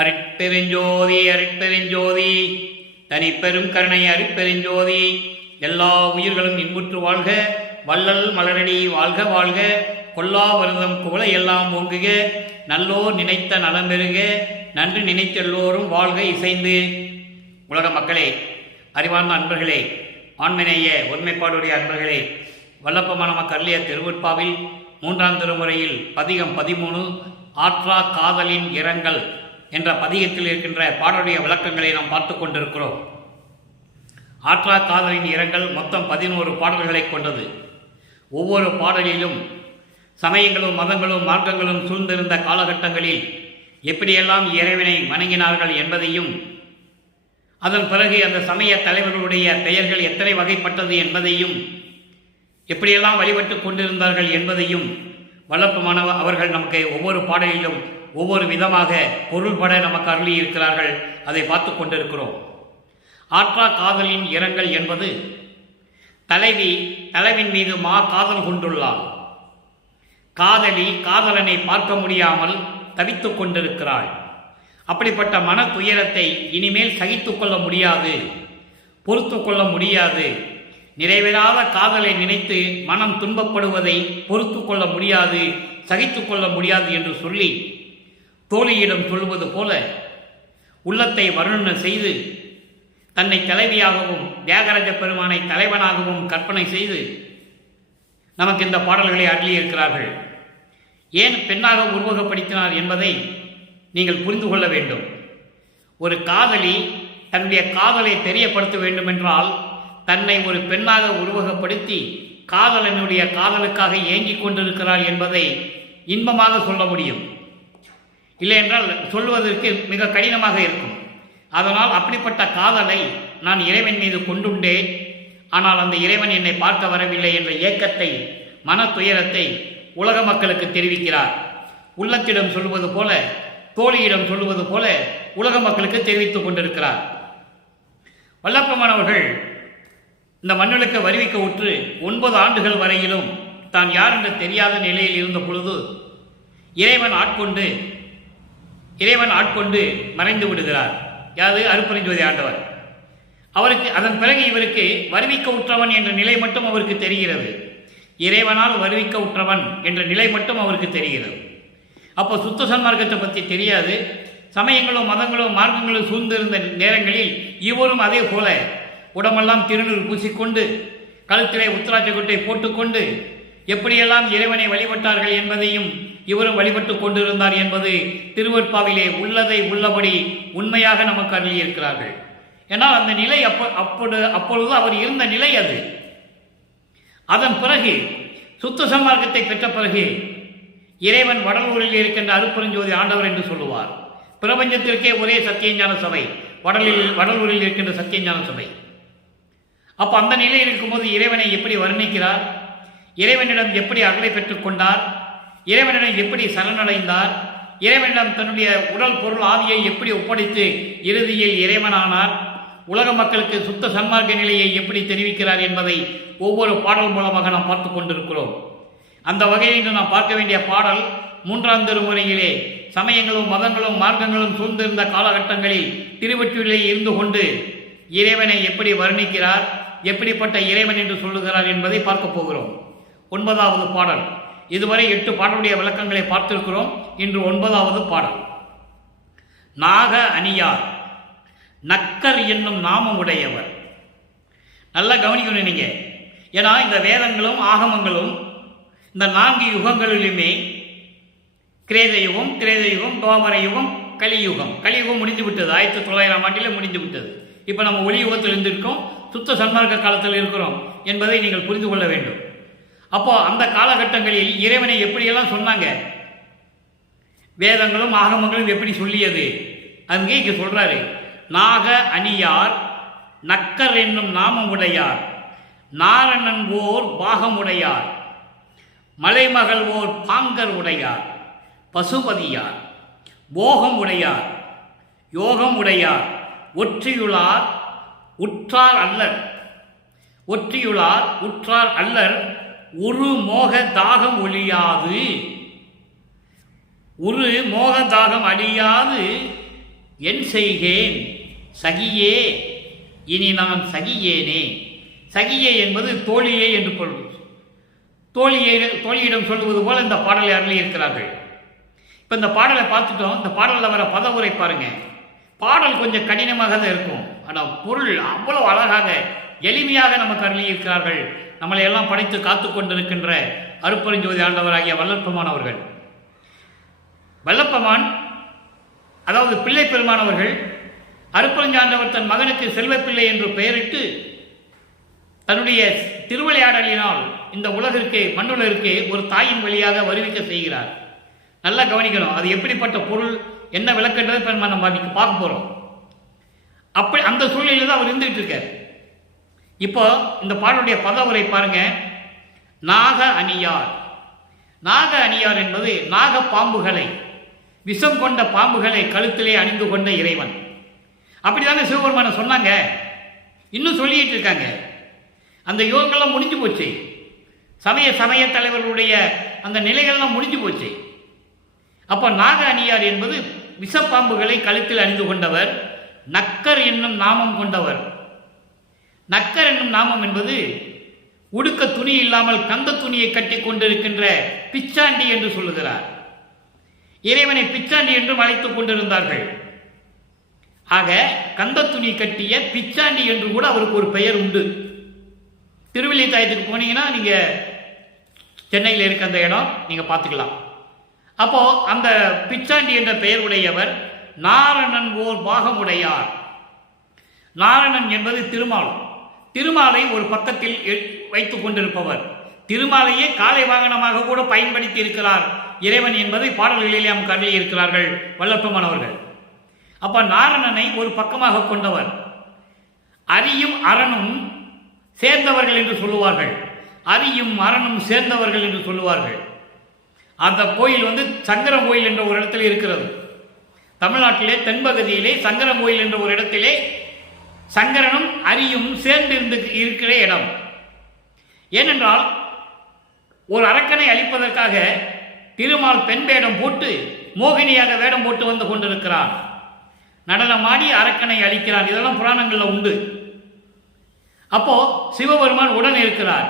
அருட்பெருஞ்சோதி அருட்பெருஞ்சோதி தனிப்பெரும் கருணை அருட்பெருஞ்சோதி. எல்லா உயிர்களும் இன்புற்று வாழ்க, வள்ளல் மலரடி வாழ்க வாழ்க, கொல்லா வருதம் குவளை எல்லாம் ஓங்குக, நல்லோர் நினைத்த நலம் பெறுக, நன்று நினைத்த எல்லோரும் வாழ்க இசைந்து. உலக மக்களே, அறிவார்ந்த அன்பர்களே, ஆண்மநேய ஒருமைப்பாடுடைய அன்பர்களே, வல்லப்பமான கருளிய திருவற்பாவில் 3ஆம் திருமுறையில் பதிகம் 13 ஆற்றா காதலின் இரங்கல் என்ற பதிகத்தில் இருக்கின்ற பாடலுடைய விளக்கங்களை நாம் பார்த்து கொண்டிருக்கிறோம். ஆற்றா காதலின் இரங்கல் மொத்தம் 11 பாடல்களை கொண்டது. ஒவ்வொரு பாடலிலும் சமயங்களும் மதங்களும் மார்க்கங்களும் சூழ்ந்திருந்த காலகட்டங்களில் எப்படியெல்லாம் இறைவனை வணங்கினார்கள் என்பதையும், அதன் பிறகு அந்த சமய தலைவர்களுடைய பெயர்கள் எத்தனை வகைப்பட்டது என்பதையும், எப்படியெல்லாம் வழிபட்டு கொண்டிருந்தார்கள் என்பதையும் வல்லப்பமான அவர்கள் நமக்கு ஒவ்வொரு பாடலிலும் ஒவ்வொரு விதமாக பொருள்பட நமக்கு அருளி இருக்கிறார்கள். அதை பார்த்து கொண்டிருக்கிறோம். ஆற்றா காதலின் இரங்கல் என்பது தலைவின் மீது காதல் கொண்டுள்ளாள். காதலி காதலனை பார்க்க முடியாமல் தவித்துக் கொண்டிருக்கிறாள். அப்படிப்பட்ட மன துயரத்தை இனிமேல் சகித்து கொள்ள முடியாது, பொறுத்து கொள்ள முடியாது. நிறைவேறாத காதலை நினைத்து மனம் துன்பப்படுவதை பொறுத்து கொள்ள முடியாது, சகித்து கொள்ள முடியாது என்று சொல்லி தோழியிடம் சொல்வது போல உள்ளத்தை வருணனை செய்து தன்னை தலைவியாகவும் தியாகராஜ பெருமானை தலைவனாகவும் கற்பனை செய்து நமக்கு இந்த பாடல்களை அருளியிருக்கிறார்கள். ஏன் பெண்ணாக உருவகப்படுத்தினார் என்பதை நீங்கள் புரிந்து கொள்ள வேண்டும். ஒரு காதலி தன்னுடைய காதலை தெரியப்படுத்த வேண்டும் என்றால் தன்னை ஒரு பெண்ணாக உருவகப்படுத்தி காதலனுடைய காதலுக்காக ஏங்கிக் கொண்டிருக்கிறாள் என்பதை இன்பமாக சொல்ல முடியும். இல்லை என்றால் சொல்வதற்கு மிக கடினமாக இருக்கும். அதனால் அப்படிப்பட்ட காதலை நான் இறைவன் மீது கொண்டுண்டேன், ஆனால் அந்த இறைவன் என்னை பார்க்க வரவில்லை என்ற ஏக்கத்தை, மன துயரத்தை உலக மக்களுக்கு தெரிவிக்கிறார். உள்ளத்திடம் சொல்வது போல, தோழியிடம் சொல்வது போல உலக மக்களுக்கு தெரிவித்துக் கொண்டிருக்கிறார். வல்லப்பமானவர்கள் இந்த மண்ணுலக வருவிக்க உற்று 9 ஆண்டுகள் வரையிலும் தான் யார் என்று தெரியாத நிலையில் இருந்த பொழுது இறைவன் ஆட்கொண்டு மறைந்து விடுகிறார். யாது? அருட்பெருஞ்சோதி ஆண்டவர். அவருக்கு அதன் பிறகு இவருக்கு வருவிக்க உற்றவன் என்ற நிலை மட்டும் அவருக்கு தெரிகிறது. இறைவனால் வருவிக்க உற்றவன் என்ற நிலை மட்டும் அவருக்கு தெரிகிறது. அப்போ சுத்த சன்மார்க்கத்தை பற்றி தெரியாது. சமயங்களும் மதங்களும் மார்க்கங்களும் சூழ்ந்திருந்த நேரங்களில் இவரும் அதே போல உடம்பெல்லாம் திருநூறு பூசிக்கொண்டு கழுத்திலே உத்திராட்ச கொட்டை போட்டுக்கொண்டு எப்படியெல்லாம் இறைவனை வழிபட்டார்கள் என்பதையும் இவரும் வழிபட்டு கொண்டிருந்தார் என்பது திருவற்பாவிலே உள்ளதை உள்ளபடி உண்மையாக நமக்கு அருளியிருக்கிறார்கள். ஏன்னால் அந்த நிலை அப்பொழுது அவர் இருந்த நிலை அது. அதன் பிறகு சுத்த சன்மார்க்கத்தை பெற்ற பிறகு இறைவன் வடலூரில் இருக்கின்ற அருட்பெருஞ்சோதி ஆண்டவர் என்று சொல்லுவார். பிரபஞ்சத்திற்கே ஒரே சத்தியஞான சபை வடலூரில் இருக்கின்ற சத்தியஞான சபை. அப்போ அந்த நிலையில் இருக்கும்போது இறைவனை எப்படி வர்ணிக்கிறார், இறைவனிடம் எப்படி அருளை பெற்றுக் கொண்டார், இறைவனிடம் எப்படி சரணடைந்தார், இறைவனிடம் தன்னுடைய உடல் பொருள் ஆவியை எப்படி ஒப்படைத்து இறுதியில் இறைவனானார், உலக மக்களுக்கு சுத்த சன்மார்க்க நிலையை எப்படி தெரிவிக்கிறார் என்பதை ஒவ்வொரு பாடல் மூலமாக நாம் பார்த்து கொண்டிருக்கிறோம். அந்த வகையில் நாம் பார்க்க வேண்டிய பாடல் 3ஆம் திருமுறையிலே சமயங்களும் மதங்களும் மார்க்கங்களும் சூழ்ந்திருந்த காலகட்டங்களில் திருவொற்றியூரிலே இருந்து கொண்டு இறைவனை எப்படி வர்ணிக்கிறார், எப்படிப்பட்ட இறைவன் என்று சொல்லுகிறார் என்பதை பார்க்க போகிறோம். 9வது பாடல். இதுவரை 8 பாடலுடைய விளக்கங்களை பார்த்திருக்கிறோம். இன்று 9வது பாடல். நாக அணியார் நக்கர் என்னும் நாமம் உடையவர். நல்லா கவனிக்கணும் நீங்க. ஏன்னா இந்த வேதங்களும் ஆகமங்களும் இந்த 4 யுகங்களிலுமே கிரேத யுகம், துவாபர யுகம், கலியுகம் முடிந்து விட்டது. 1900ஆம் ஆண்டிலே முடிந்து விட்டது. இப்போ நம்ம ஒளி யுகத்தில் இருந்திருக்கோம், சுத்த சன்மார்க்க காலத்தில் இருக்கிறோம் என்பதை நீங்கள் புரிந்து கொள்ள வேண்டும். அப்போ அந்த காலகட்டங்களில் இறைவனை எப்படியெல்லாம் சொன்னாங்க, வேதங்களும் ஆகமங்களும் எப்படி சொல்லியது, அங்கே இங்கே சொல்றாரு. நாக அணியார் நக்கர் என்னும் நாமம் உடையார், நாரணன் ஓர் பாகமுடையார், மலைமகள் ஓர் பாங்கர் உடையார், பசுபதியார், போகம் உடையார், யோகம் உடையார், ஒற்றியுளார் உற்றார் அல்லர், உரு மோக தாகம் ஒழியாது, உரு மோக தாகம் அழியாது என் செய்கேன் சகியே இனி நான் சகியேனே. சகியே என்பது தோழியே என்று பொருள். தோழியிடம் சொல்லுவது போல இந்த பாடலை அருளியிருக்கிறார்கள். இப்போ இந்த பாடலை பார்த்துட்டோம். இந்த பாடலில் வர பதவுரை பாருங்க. பாடல் கொஞ்சம் கடினமாக தான் இருக்கும், ஆனால் பொருள் அவ்வளவு அழகாக எளிமையாக நமக்கு அருளியிருக்கிறார்கள். நம்மளை எல்லாம் படைத்து காத்து கொண்டிருக்கின்ற அருட்பெருஞ்சோதி ஆண்டவராகிய வல்லற்பெருமான் அவர்கள். வல்லப்பெருமான் அதாவது பிள்ளை பெருமான் அவர்கள் அருட்பெருஞ்சாண்டவர் தன் மகனுக்கு செல்வப்பிள்ளை என்று பெயரிட்டு தன்னுடைய திருவிளையாடலினால் இந்த உலகிற்கு மண்ணுலகிற்கு ஒரு தாயின் வழியாக வருவிக்க செய்கிறார். நல்லா கவனிக்கணும், அது எப்படிப்பட்ட பொருள், என்ன விளக்கன்றதை நம்ம பார்க்க போகிறோம். அப்படி அந்த சூழ்நிலையில் தான் அவர் இருந்துகிட்டு இருக்கார். இப்போ இந்த பாடலுடைய பதவுரை பாருங்க. நாக அணியார். நாக அணியார் என்பது நாக பாம்புகளை, விஷம் கொண்ட பாம்புகளை கழுத்திலே அணிந்து கொண்ட இறைவன். அப்படிதானே சிவபெருமான சொன்னாங்க, இன்னும் சொல்லிட்டு இருக்காங்க. அந்த யோகங்கள்லாம் முடிஞ்சு போச்சு. சமய தலைவர்களுடைய அந்த நிலைகள்லாம் முடிஞ்சு போச்சு. அப்போ நாக அணியார் என்பது விஷப்பாம்புகளை கழுத்தில் அணிந்து கொண்டவர், நக்கர் என்னும் நாமம் கொண்டவர். நக்கர் என்னும் நாமம் என்பது உடுக்க துணி இல்லாமல் கந்த துணியை கட்டி கொண்டிருக்கின்ற பிச்சாண்டி என்று சொல்லுகிறார். இறைவனை பிச்சாண்டி என்றும் அழைத்துக் கொண்டிருந்தார்கள். ஆக கந்த துணி கட்டிய பிச்சாண்டி என்று கூட அவருக்கு ஒரு பெயர் உண்டு. திருவில்லித்தாயத்துக்கு போனீங்கன்னா நீங்க சென்னையில் இருக்க அந்த இடம் நீங்க பார்த்துக்கலாம். அப்போ அந்த பிச்சாண்டி என்ற பெயர் உடையவர் நாரணன் ஓர் பாகமுடையார். நாரணன் என்பது திருமால். திருமாலை ஒரு பக்கத்தில் வைத்துக் கொண்டிருப்பவர். திருமாலையே காலை வாகனமாக கூட பயன்படுத்தி இருக்கிறார் இறைவன் என்பதை பாடல்களிலே நமக்கு அருளி இருக்கிறார்கள் வல்லப்பெருமான் அவர்கள். அப்ப நாரணனை ஒரு பக்கமாக கொண்டவர். அரியும் அரணும் சேர்ந்தவர்கள் என்று சொல்லுவார்கள். அரியும் அரணும் சேர்ந்தவர்கள் என்று சொல்லுவார்கள். அந்த கோயில் சங்கரன் கோயில் என்ற ஒரு இடத்தில் இருக்கிறது. தமிழ்நாட்டிலே தென்பகுதியிலே சங்கரன் கோயில் என்ற ஒரு இடத்திலே சங்கரனும் அரியும் சேர்ந்து இருக்கிற இடம். ஏனென்றால் ஒரு அரக்கனை அழிப்பதற்காக திருமால் பெண் வேடம் போட்டு மோகினியாக வேடம் போட்டு வந்து கொண்டிருக்கிறான். நடனமாடி அரக்கனை அழிக்கிறான். இதெல்லாம் புராணங்களில் உண்டு. அப்போ சிவபெருமான் உடன் இருக்கிறார்.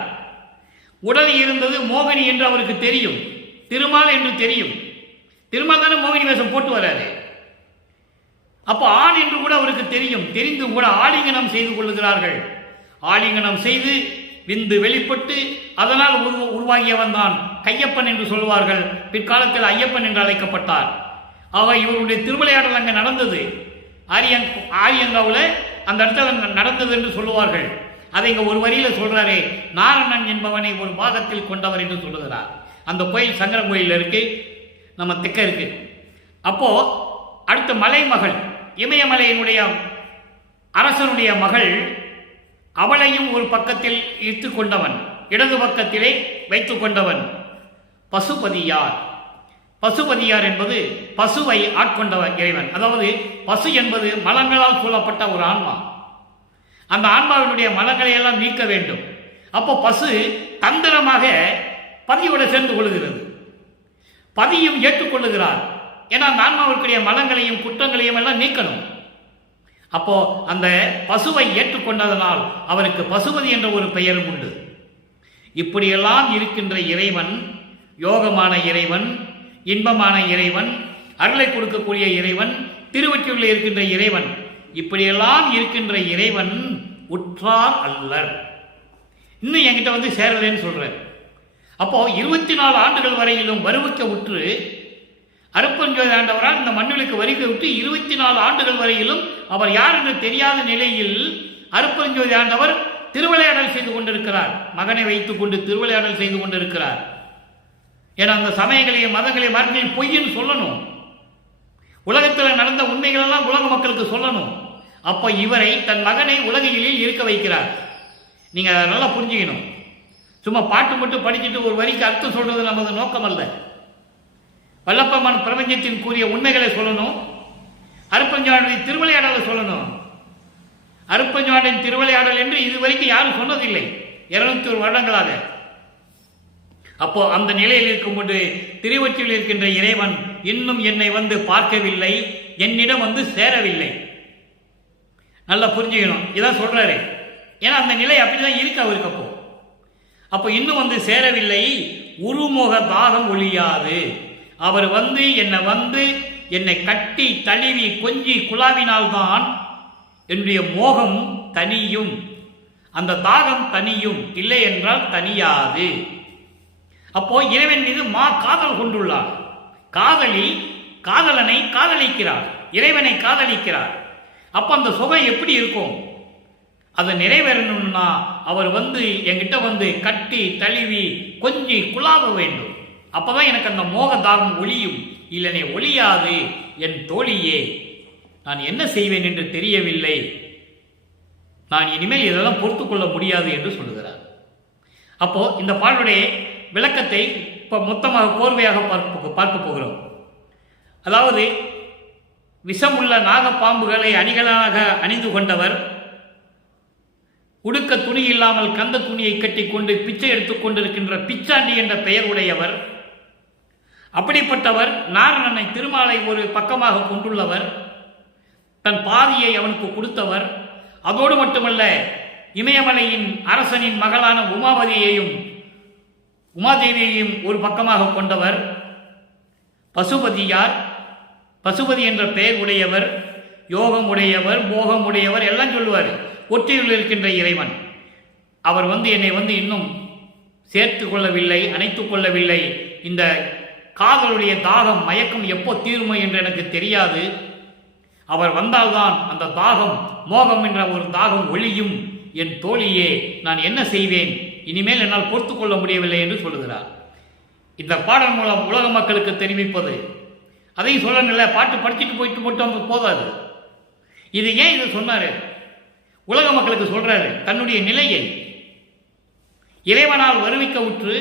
உடன் இருந்தது மோகினி என்று அவருக்கு தெரியும், திருமால் என்று தெரியும். திருமால் தானே மோகினி வேஷம் போட்டு வராரு. அப்போ ஆண் என்று கூட அவருக்கு தெரியும். தெரிந்தும் கூட ஆலிங்கனம் செய்து கொள்ளுகிறார்கள். ஆலிங்கனம் செய்து விந்து வெளிப்பட்டு அதனால் உருவாகியவன் தான் கையப்பன் என்று சொல்வார்கள். பிற்காலத்தில் ஐயப்பன் என்று அழைக்கப்பட்டார். ஆக இவருடைய திருவிளையாடல் அங்கே நடந்தது. ஆரியங்காவில் அந்த இடத்துல நடந்தது என்று சொல்லுவார்கள். அதை இங்க ஒரு வரியில சொல்றாரே, நாரணன் என்பவனை ஒரு பாகத்தில் கொண்டவர் என்று சொல்லுகிறார். அந்த கோயில் சங்கர கோயில் இருக்கு, நம்ம தெக்க இருக்கு. அப்போ அடுத்த மலைமகள் இமயமலையினுடைய அரசனுடைய மகள், அவளையும் ஒரு பக்கத்தில் இட்டு கொண்டவன், இடது பக்கத்திலே வைத்துக் கொண்டவன் பசுபதியார். பசுபதியார் என்பது பசுவை ஆட்கொண்டவர் இறைவன். அதாவது பசு என்பது மலங்களால் சூழப்பட்ட ஒரு ஆன்மா. அந்த ஆன்மாவினுடைய மலங்களை எல்லாம் நீக்க வேண்டும். அப்போ பசு தந்திரமாக பதியோட சேர்ந்து கொள்ளுகிறது. பதியும் ஏற்றுக்கொள்ளுகிறார். ஏன்னா அந்த ஆன்மாவிற்குரிய மலங்களையும் குற்றங்களையும் எல்லாம் நீக்கணும். அப்போ அந்த பசுவை ஏற்றுக்கொண்டதனால் அவருக்கு பசுபதி என்ற ஒரு பெயரும் உண்டு. இப்படியெல்லாம் இருக்கின்ற இறைவன், யோகமான இறைவன், இன்பமான இறைவன், அருளை கொடுக்கக்கூடிய இறைவன், திருவொற்றியூரில் இருக்கின்ற இறைவன், இப்படியெல்லாம் இருக்கின்ற இறைவன் உற்றார் அல்லர். இன்னும் என்கிட்ட சேரலன்னு சொல்றார். அப்போ 24 ஆண்டுகள் வரையிலும் வருவிக்க உற்று அருட்பெருஞ்சோதி ஆண்டவரால் இந்த மண்ணுக்கு வருகை விட்டு 24 ஆண்டுகள் வரையிலும் அவர் யார் என்று தெரியாத நிலையில் அருட்பெருஞ்சோதி ஆண்டவர் திருவிளையாடல் செய்து கொண்டிருக்கிறார். மகனை வைத்துக் கொண்டு திருவிளையாடல் செய்து கொண்டிருக்கிறார். ஏன்னா அந்த சமயங்களையும் மதங்களையும் மரங்களையும் பொய்ன்னு சொல்லணும். உலகத்தில் நடந்த உண்மைகளெல்லாம் உலக மக்களுக்கு சொல்லணும். அப்போ இவரை தன் மகனை உலகியலில் இருக்க வைக்கிறார். நீங்க அதை நல்லா புரிஞ்சுக்கணும். சும்மா பாட்டு மட்டும் படிச்சுட்டு ஒரு வரிக்கு அர்த்தம் சொல்றது நமது நோக்கம் அல்ல. வல்லப்பெருமான் பிரபஞ்சத்தின் கூறிய உண்மைகளை சொல்லணும். அருட்பெருஞ்சோதியின் திருவிளையாடலை சொல்லணும். அருட்பெருஞ்சோதியின் திருவிளையாடல் என்று இதுவரைக்கும் யாரும் சொன்னதில்லை 201 வருடங்களாக. அப்போ அந்த நிலையில் இருக்கும்போது திருவொற்றியூரில் இருக்கின்ற இறைவன் இன்னும் என்னை பார்க்கவில்லை, என்னிடம் வந்து சேரவில்லை. நல்லா புரிஞ்சுக்கணும், இதான் சொல்றாரு. ஏன்னா அந்த நிலை அப்படிதான் இருக்கு அவருக்கு. அப்போ இன்னும் வந்து சேரவில்லை. உருமுக தாகம் ஒழியாது. அவர் வந்து என்னை கட்டி தழுவி கொஞ்சி குழாவினால்தான் என்னுடைய மோகம் தனியும், அந்த தாகம் தனியும், இல்லை என்றால் தனியாது. அப்போ இறைவன் மீது காதல் கொண்டுள்ளார். காதலனை காதலிக்கிறார், இறைவனை காதலிக்கிறார். அப்போ அந்த சுகம் எப்படி இருக்கும்? அதை நிறைவேறணும்னா அவர் வந்து என்கிட்ட வந்து கட்டி தழுவி கொஞ்சி குழாவ வேண்டும். அப்பதான் எனக்கு அந்த மோக தாகம் ஒழியும், இல்லைனே ஒழியாது. என் தோழியே, நான் என்ன செய்வேன் என்று தெரியவில்லை. நான் இனிமேல் இதெல்லாம் பொறுத்து கொள்ள முடியாது என்று சொல்லுகிறார். அப்போ இந்த பாடலுடைய விளக்கத்தை இப்போ மொத்தமாக கோர்வையாக பார்க்க போகிறோம். அதாவது விஷமுள்ள நாகப்பாம்புகளை அணிகளாக அணிந்து கொண்டவர், உடுக்க துணி இல்லாமல் கந்த துணியை கட்டி கொண்டு பிச்சை எடுத்துக் கொண்டிருக்கின்ற பிச்சாண்டி என்ற பெயர் உடையவர். அப்படிப்பட்டவர் நாரணனை திருமாலை ஒரு பக்கமாக கொண்டுள்ளவர், தன் பாதியை அவனுக்கு கொடுத்தவர். அதோடு மட்டுமல்ல, இமயமலையின் அரசனின் மகளான உமாதேவியையும் ஒரு பக்கமாக கொண்டவர். பசுபதியார், பசுபதி என்ற பெயர் உடையவர், யோகம் உடையவர், போகம் உடையவர் எல்லாம் சொல்லுவார். ஒற்றியில் இருக்கின்ற இறைவன் அவர் வந்து என்னை வந்து இன்னும் சேர்த்து கொள்ளவில்லை, அணைத்துக் கொள்ளவில்லை. இந்த காதலுடைய தாகம் மயக்கம் எப்போ தீருமோ என்று எனக்கு தெரியாது. அவர் வந்தால்தான் அந்த தாகம், மோகம் என்ற ஒரு தாகம் ஒழியும். என் தோழியே, நான் என்ன செய்வேன்? இனிமேல் என்னால் பொறுத்து கொள்ள முடியவில்லை என்று சொல்லுகிறார். இந்த பாடல் மூலம் உலக மக்களுக்கு தெரிவிப்பது, அதையும் சொல்லணும்ல, பாட்டு படிச்சுட்டு போயிட்டு மட்டும் போதாது. இது ஏன் இதை சொன்னாரு? உலக மக்களுக்கு சொல்றாரு தன்னுடைய நிலையை. இறைவனால் வருவிக்க உற்று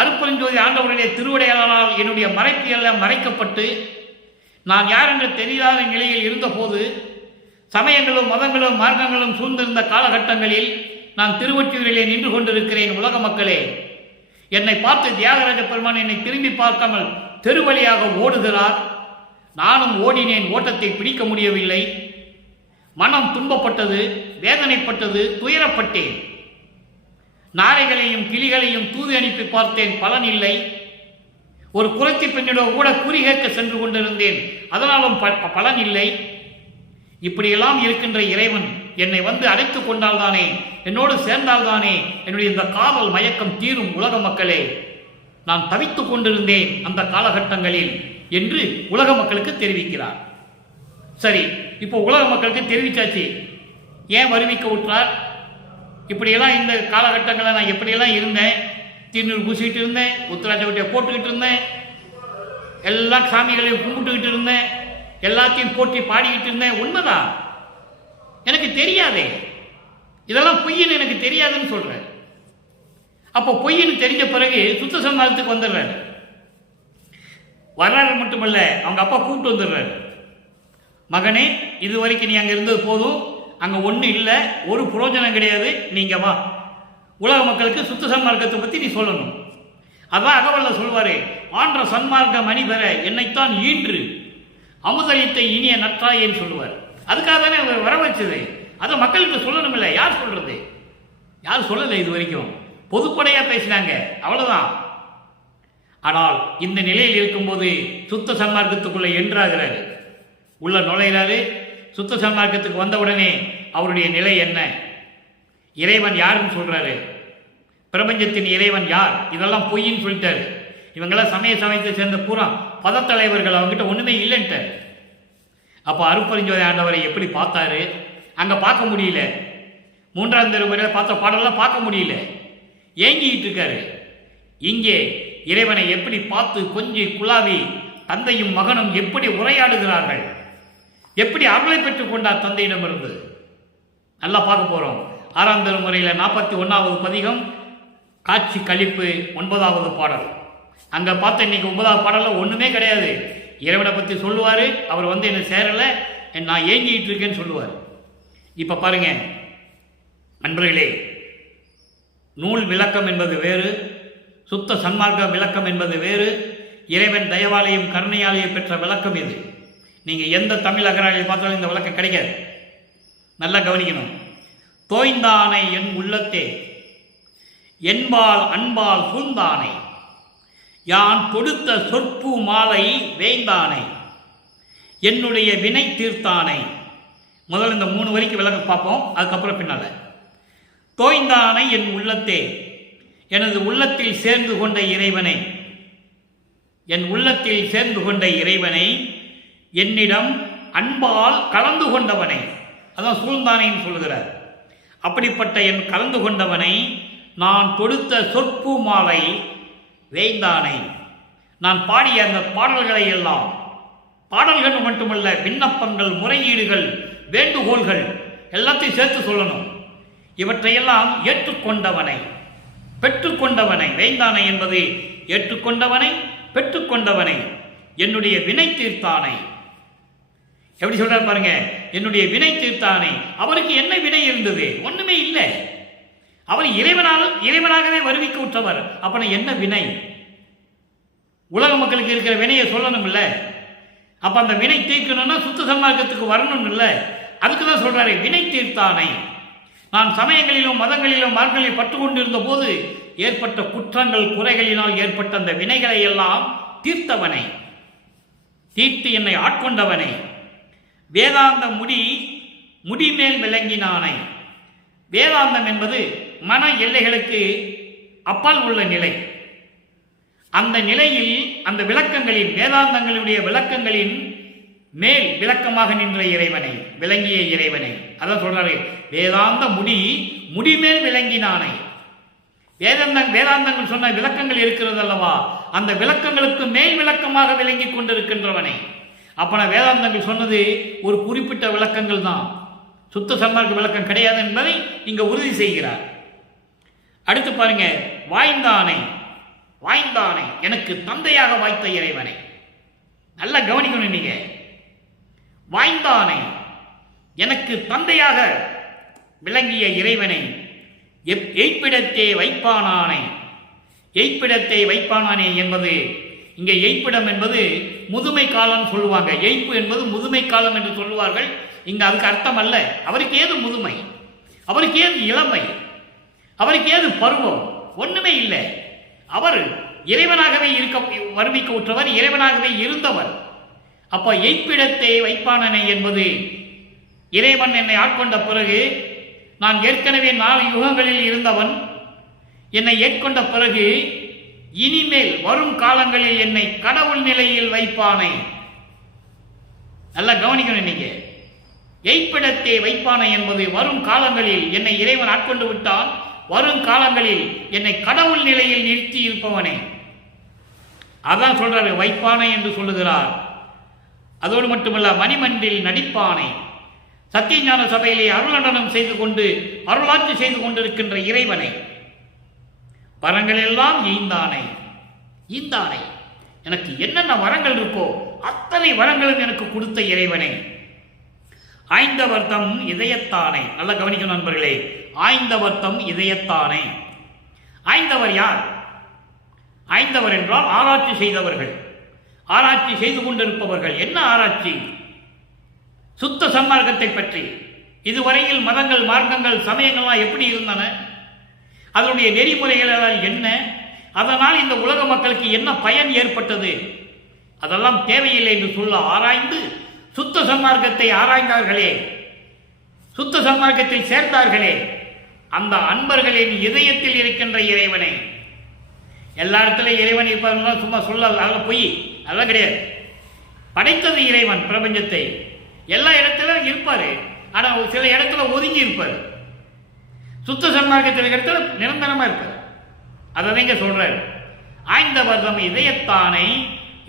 அருட்பெருஞ்சோதி ஆண்டவருடைய திருவுடையாளால் என்னுடைய மறைப்பு எல்லாம் மறைக்கப்பட்டு நான் யார் என்று தெரியாத நிலையில் இருந்தபோது, சமயங்களும் மதங்களும் மார்க்கங்களும் சூழ்ந்திருந்த காலகட்டங்களில் நான் திருவொற்றியூரிலே நின்று கொண்டிருக்கிறேன். உலக மக்களே, என்னை பார்த்து தியாகராஜ பெருமான் என்னை திரும்பி பார்க்காமல் தெருவழியாக ஓடுகிறார். நானும் ஓடினேன், ஓட்டத்தை பிடிக்க முடியவில்லை. மனம் துன்பப்பட்டது, வேதனைப்பட்டது, துயரப்பட்டேன். நாரைகளையும் கிளிகளையும் தூது அனுப்பி பார்த்தேன், பலன் இல்லை. ஒரு குறைச்சி பெண்ணிடம் கூட குறி கேட்க சென்று கொண்டிருந்தேன், அதனாலும் பலன் இல்லை. இப்படியெல்லாம் இருக்கின்ற இறைவன் என்னை வந்து அழைத்துக் கொண்டால்தானே, என்னோடு சேர்ந்தால்தானே என்னுடைய இந்த காதல் மயக்கம் தீரும். உலக மக்களே, நான் தவித்துக் கொண்டிருந்தேன் அந்த காலகட்டங்களில் என்று உலக மக்களுக்கு தெரிவிக்கிறார். சரி, இப்போ உலக மக்களுக்கு தெரிவிச்சாச்சு. ஏன் வருவிக்க விட்டார்? இப்படியெல்லாம் இந்த காலகட்டங்களில் நான் எப்படியெல்லாம் இருந்தேன், திருநூறு பூசிக்கிட்டு இருந்தேன், உத்தராட்ச வட்டியை போட்டுக்கிட்டு இருந்தேன், எல்லா சாமிகளையும் கும்பிட்டுக்கிட்டு இருந்தேன், எல்லாத்தையும் போட்டி பாடிக்கிட்டு இருந்தேன். உண்மைதான், எனக்கு தெரியாதே, இதெல்லாம் பொய்ன்னு எனக்கு தெரியாதுன்னு சொல்றேன். அப்போ பொய்ன்னு தெரிஞ்ச பிறகு சுத்த சம்மாதத்துக்கு வந்துடுறாரு. வர்றாரு மட்டுமல்ல, அவங்க அப்பா கூப்பிட்டு வந்துடுறாரு. மகனே, இது வரைக்கும் நீ அங்கே இருந்தது போதும், அங்கே ஒன்றும் இல்லை, ஒரு புரோஜனம் கிடையாது, நீங்க வா, உலக மக்களுக்கு சுத்த சன்மார்க்கத்தை பற்றி நீ சொல்லணும். அதான் அகவல்ல சொல்வாரு, ஆன்ற சன்மார்க்க மணி பெற என்னைத்தான் ஈன்று அமுதளித்தை இனிய நற்றாயேன்னு சொல்லுவார். அதுக்காக தானே வர வச்சது. அதை மக்களுக்கு சொல்லணும் இல்லை. யார் சொல்றது? யார் சொல்லலை இது வரைக்கும். பொதுப்படையா பேசினாங்க, அவ்வளவுதான். ஆனால் இந்த நிலையில் இருக்கும்போது சுத்த சன்மார்க்கத்துக்குள்ள என்றாகிறாரு, உள்ள நுழைகிறாரு. சுத்த சன்மார்க்கத்துக்கு வந்த உடனே அவருடைய நிலை என்ன? இறைவன் யாருன்னு சொல்றாரு, பிரபஞ்சத்தின் இறைவன் யார், இதெல்லாம் பொய்ன்னு சொல்லிட்டாரு. இவங்கெல்லாம் சமயத்தை சேர்ந்த பூரா பதத்தலைவர்கள், அவங்ககிட்ட ஒண்ணுமே இல்லைன்ட்டாரு. அப்போ அருட்பெருஞ்சோதி ஆண்டவரை எப்படி பார்த்தாரு? அங்க பார்க்க முடியல. மூன்றாம் திருமுறையில் பார்த்த பாடலாம் பார்க்க முடியல, ஏங்கிட்டு இருக்காரு. இங்கே இறைவனை எப்படி பார்த்து கொஞ்சி குழாவி தந்தையும் மகனும் எப்படி உரையாடுகிறார்கள், எப்படி அருளை பெற்றுக் கொண்டார் தந்தையிடமிருந்து, நல்லா பார்க்க போறோம். 6ஆம் திருமுறையில் 41வது பதிகம், காட்சி கழிப்பு 9வது பாடல். அங்க பார்த்த இன்னைக்கு 9வது பாடல்ல ஒண்ணுமே கிடையாது. இறைவனை பத்தி சொல்லுவாரு, அவர் வந்து என்ன சேரல, நான் ஏங்கிட்டு இருக்கேன்னு சொல்லுவார். இப்ப பாருங்க நண்பர்களே, நூல் விளக்கம் என்பது வேறு, சுத்த சன்மார்க்க விளக்கம் என்பது வேறு. இறைவன் தயவாலயம் கருணையாலயம் பெற்ற விளக்கம் இது. நீங்கள் எந்த தமிழ் அகராதியில் பார்த்தாலும் இந்த விளக்கம் கிடைக்காது. நல்லா கவனிக்கணும். தோய்ந்தானை என் உள்ளத்தே என்பால் அன்பால் சூழ்ந்தானை யான் கொடுத்த சொற்பு மாலை வேய்ந்தானை என்னுடைய வினை தீர்த்தானை. முதல்ல இந்த 3 வரிக்கு விளக்கம் பார்ப்போம், அதுக்கப்புறம் பின்னால. தோய்ந்தானை என் உள்ளத்தே, எனது உள்ளத்தில் சேர்ந்து கொண்ட இறைவனை, என் உள்ளத்தில் சேர்ந்து கொண்ட இறைவனை, என்னிடம் அன்பால் கலந்து கொண்டவனை, அதான் சூழ்ந்தானைன்னு சொல்லுகிறார். அப்படிப்பட்ட என் கலந்து கொண்டவனை நான் கொடுத்த சொற்பு மாலை வேய்ந்தானை. நான் பாடிய அந்த பாடல்களை எல்லாம், பாடல்கள் மட்டுமல்ல, விண்ணப்பங்கள், முறையீடுகள், வேண்டுகோள்கள் எல்லாத்தையும் சேர்த்து சொல்லணும். இவற்றையெல்லாம் ஏற்றுக்கொண்டவனை, பெற்றுக்கொண்டவனை. வேய்ந்தானை என்பது ஏற்றுக்கொண்டவனை, பெற்றுக்கொண்டவனை, என்னுடைய வினை தீர்த்தானை. எப்படி சொல்றார் பாருங்க, என்னுடைய வினை தீர்த்தானை. அவருக்கு என்ன வினை இருந்தது? ஒண்ணுமே இல்லை. அவர் இறைவனாகவே வருவிக்க உற்றவர். அப்ப என்ன வினை? உலக மக்களுக்கு இருக்கிற வினையை சொல்லணும் இல்ல? அப்ப அந்த வினை தீர்க்கணும்னா சுத்த சன்மார்க்கத்துக்கு வரணும் இல்ல? அதுக்குதான் சொல்றாரு வினை தீர்த்தானை. நான் சமயங்களிலும் மதங்களிலும் மார்க்கங்களில் பற்று கொண்டிருந்த போது ஏற்பட்ட குற்றங்கள் குறைகளினால் ஏற்பட்ட அந்த வினைகளை எல்லாம் தீர்த்தவனை, தீர்த்து என்னை ஆட்கொண்டவனை, வேதாந்த முடிமேல் விளங்கினானை. வேதாந்தம் என்பது மன எல்லைகளுக்கு அப்பால் உள்ள நிலை. அந்த நிலையில் அந்த விளக்கங்களின், வேதாந்தங்களுடைய விளக்கங்களின் மேல் விளக்கமாக நின்ற இறைவனை, விளங்கிய இறைவனை. அதான் சொல்றாரு வேதாந்த முடிமேல் விளங்கினானை. வேதாந்தங்கள் சொன்ன விளக்கங்கள் இருக்கிறது அல்லவா, அந்த விளக்கங்களுக்கு மேல் விளக்கமாக விளங்கி கொண்டிருக்கின்றவனை. அப்ப வேதாந்தங்கள் சொன்னது ஒரு குறிப்பிட்ட விளக்கங்கள் தான், சுத்த சன்மார்க்க விளக்கம் கிடையாது என்பதை இங்க உறுதி செய்கிறார். அடுத்து பாருங்க, வாய்ந்தானை, வாய்ந்தானை எனக்கு தந்தையாக வாய்த்த இறைவனை. நல்லா கவனிக்கணும் நீங்க. வாய்ந்தானை எனக்கு தந்தையாக விளங்கிய இறைவனை, எய்ப்பிடத்தே வைப்பானானை. எய்ப்பிடத்தை வைப்பானானே என்பது இங்கே எய்ப்பிடம் என்பது முதுமை காலம் சொல்லுவாங்க. எய்ப்பு என்பது முதுமை காலம் என்று சொல்லுவார்கள். இங்க அதுக்கு அர்த்தம் அல்ல. அவருக்கு ஏது முதுமை, அவருக்கு ஏது இளமை, அவருக்கு ஏது பருவம்? ஒண்ணுமே இல்லை. அவர் இறைவனாகவே வருவிக்க உற்றவர், இறைவனாகவே இருந்தவர். அப்ப எய்ப்பிடத்தை வைப்பானனை என்பது இறைவன் என்னை ஆட்கொண்ட பிறகு, நான் ஏற்கனவே 4 யுகங்களில் இருந்தவன், என்னை ஏற்கொண்ட பிறகு இனிமேல் வரும் காலங்களில் என்னை கடவுள் நிலையில் வைப்பானை. நல்லா கவனிக்கணும் நீங்க. எய்ப்பிடத்தை வைப்பானை என்பது வரும் காலங்களில் என்னை இறைவன் ஆட்கொண்டு விட்டான், வரும் காலங்களில் என்னை கடவுள் நிலையில் நிறுத்தி இருப்பவனே. அதான் சொல்றாரு வைப்பானை என்று சொல்லுகிறார். அதோடு மட்டுமல்ல, மணிமன்றில் நடிப்பானை, சத்தியஞான சபையிலே அருளடனம் செய்து கொண்டு அருளாட்சி செய்து கொண்டிருக்கின்ற இறைவனை, வரங்கள் எல்லாம் ஈந்தானை. ஈந்தானை எனக்கு என்னென்ன வரங்கள் இருக்கோ அத்தனை வரங்களும் எனக்கு கொடுத்த இறைவனை. ஆய்ந்தவர்த்தம் இதயத்தானை. நல்லா கவனிக்கணும் நண்பர்களே, ஆய்ந்தவர்த்தம் இதயத்தானை. ஆய்ந்தவர் யார்? ஆய்ந்தவர் என்றால் ஆராய்ச்சி செய்தவர்கள், ஆராய்ச்சி செய்து கொண்டிருப்பவர்கள். என்ன ஆராய்ச்சி? சுத்த சன்மார்க்கத்தை பற்றி. இதுவரையில் மதங்கள், மார்க்கங்கள், சமயங்கள்லாம் எப்படி இருந்தன, அதனுடைய நெறிமுறைகள் என்ன, அதனால் இந்த உலக மக்களுக்கு என்ன பயன் ஏற்பட்டது, அதெல்லாம் தேவையில்லை என்று சொல்ல ஆராய்ந்து சுத்த சன்மார்க்கத்தை ஆராய்ந்தார்களே, சுத்த சன்மார்க்கத்தில் சேர்ந்தார்களே, அந்த அன்பர்களின் இதயத்தில் இருக்கின்ற இறைவனை. எல்லா இடத்துலையும் இறைவன் இருப்பாருன்னா சும்மா சொல்ல, அதெல்லாம் பொய், அதெல்லாம் கிடையாது. படைத்தது இறைவன் பிரபஞ்சத்தை, எல்லா இடத்திலும் இருப்பாரு. ஆனால் சில இடத்துல ஒதுங்கி இருப்பார். சுத்த சன்மார்க்கத்தில் இடத்துல நிரந்தரமா இருப்பார். அதை இங்க சொல்றாரு. ஆய்ந்தவர்தம் இதயத்தானை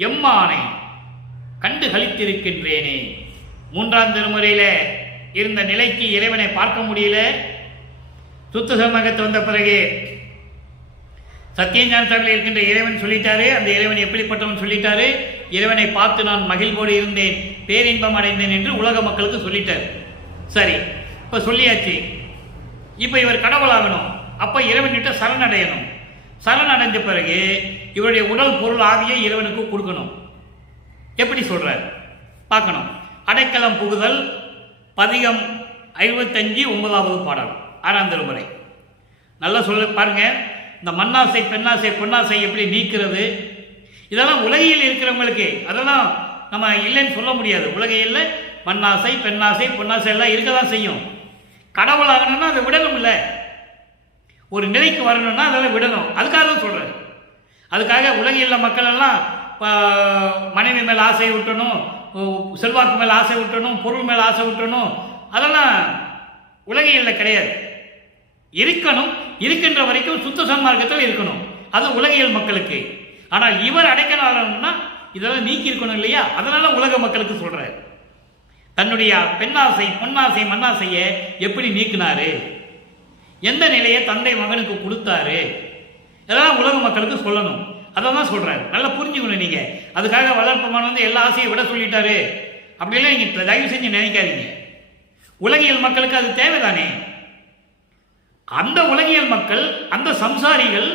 எம்மானை கண்டு கழித்திருக்கின்றேனே. 3ஆம் திருமுறையில இருந்த நிலைக்கு இறைவனை பார்க்க முடியல. சுத்த சன்மார்க்கத்தை வந்த பிறகு சத்தியஞான சபையில் இருக்கின்ற இறைவன் சொல்லிட்டாரு. அந்த இறைவன் எப்படிப்பட்டவன் சொல்லிட்டாரு. இறைவனை பார்த்து நான் மகிழ்வோடு இருந்தேன், பேரின்பம் அடைந்தேன் என்று உலக மக்களுக்கு சொல்லிட்டார். சரி, இப்ப சொல்லியாச்சு. இப்ப இவர் கடவுளாகணும். அப்ப இறைவன்கிட்ட சரணடையணும். சரணடைஞ்ச பிறகு இவருடைய உடல் பொருள் ஆவியை இறைவனுக்கு கொடுக்கணும். எப்படி சொல்றார்? பார்க்கணும். அடைக்கலம் புகுதல் பதிகம் 55 9வது பாடல் 6ஆம் திருமுறை. நல்லா சொல்ல பாருங்க. இந்த மண்ணாசை பெண்ணாசை பொன்னாசை எப்படி நீக்கிறது, இதெல்லாம் உலகியல் இருக்கிறவங்களுக்கு அதெல்லாம் நம்ம இல்லைன்னு சொல்ல முடியாது. உலகியல்ல மண்ணாசை பெண்ணாசை பொன்னாசை எல்லாம் இருக்க தான் செய்யும். கடவுள் ஆகணும்னா அதை விடணும். இல்லை, ஒரு நிலைக்கு வரணும்னா அதெல்லாம் விடணும். அதுக்காக தான் சொல்கிறேன். அதுக்காக உலகியல்ல மக்கள் எல்லாம் மனைவி மேலே ஆசை விட்டணும், செல்வாக்கு மேலே ஆசை விட்டணும், பொருள் மேலே ஆசை விட்டணும், அதெல்லாம் உலகியல்ல கிடையாது. இருக்கணும், இருக்கின்ற வரைக்கும் சுத்த சன்மார்க்கத்தில் இருக்கணும். அது உலகியல் மக்களுக்கு. ஆனால் இவர் அடைக்கணும்னா இதெல்லாம் நீக்கி இருக்கணும் இல்லையா? அதனால உலக மக்களுக்கு சொல்றாரு. தன்னுடைய பெண்ணாசை பொன்னாசை மண்ணாசையை எப்படி நீக்கினாரு, எந்த நிலையை தந்தை மகனுக்கு கொடுத்தாரு, இதெல்லாம் உலக மக்களுக்கு சொல்லணும். அதை தான் சொல்றாரு. நல்லா புரிஞ்சுக்கணும் நீங்க. அதுக்காக வளர்ப்பமான வந்து எல்லா ஆசையை விட சொல்லிட்டாரு அப்படிலாம் நீங்க தயவு செஞ்சு நினைக்காதீங்க. உலகியல் மக்களுக்கு அது தேவைதானே. அந்த உலகியல் மக்கள், அந்த சம்சாரிகள்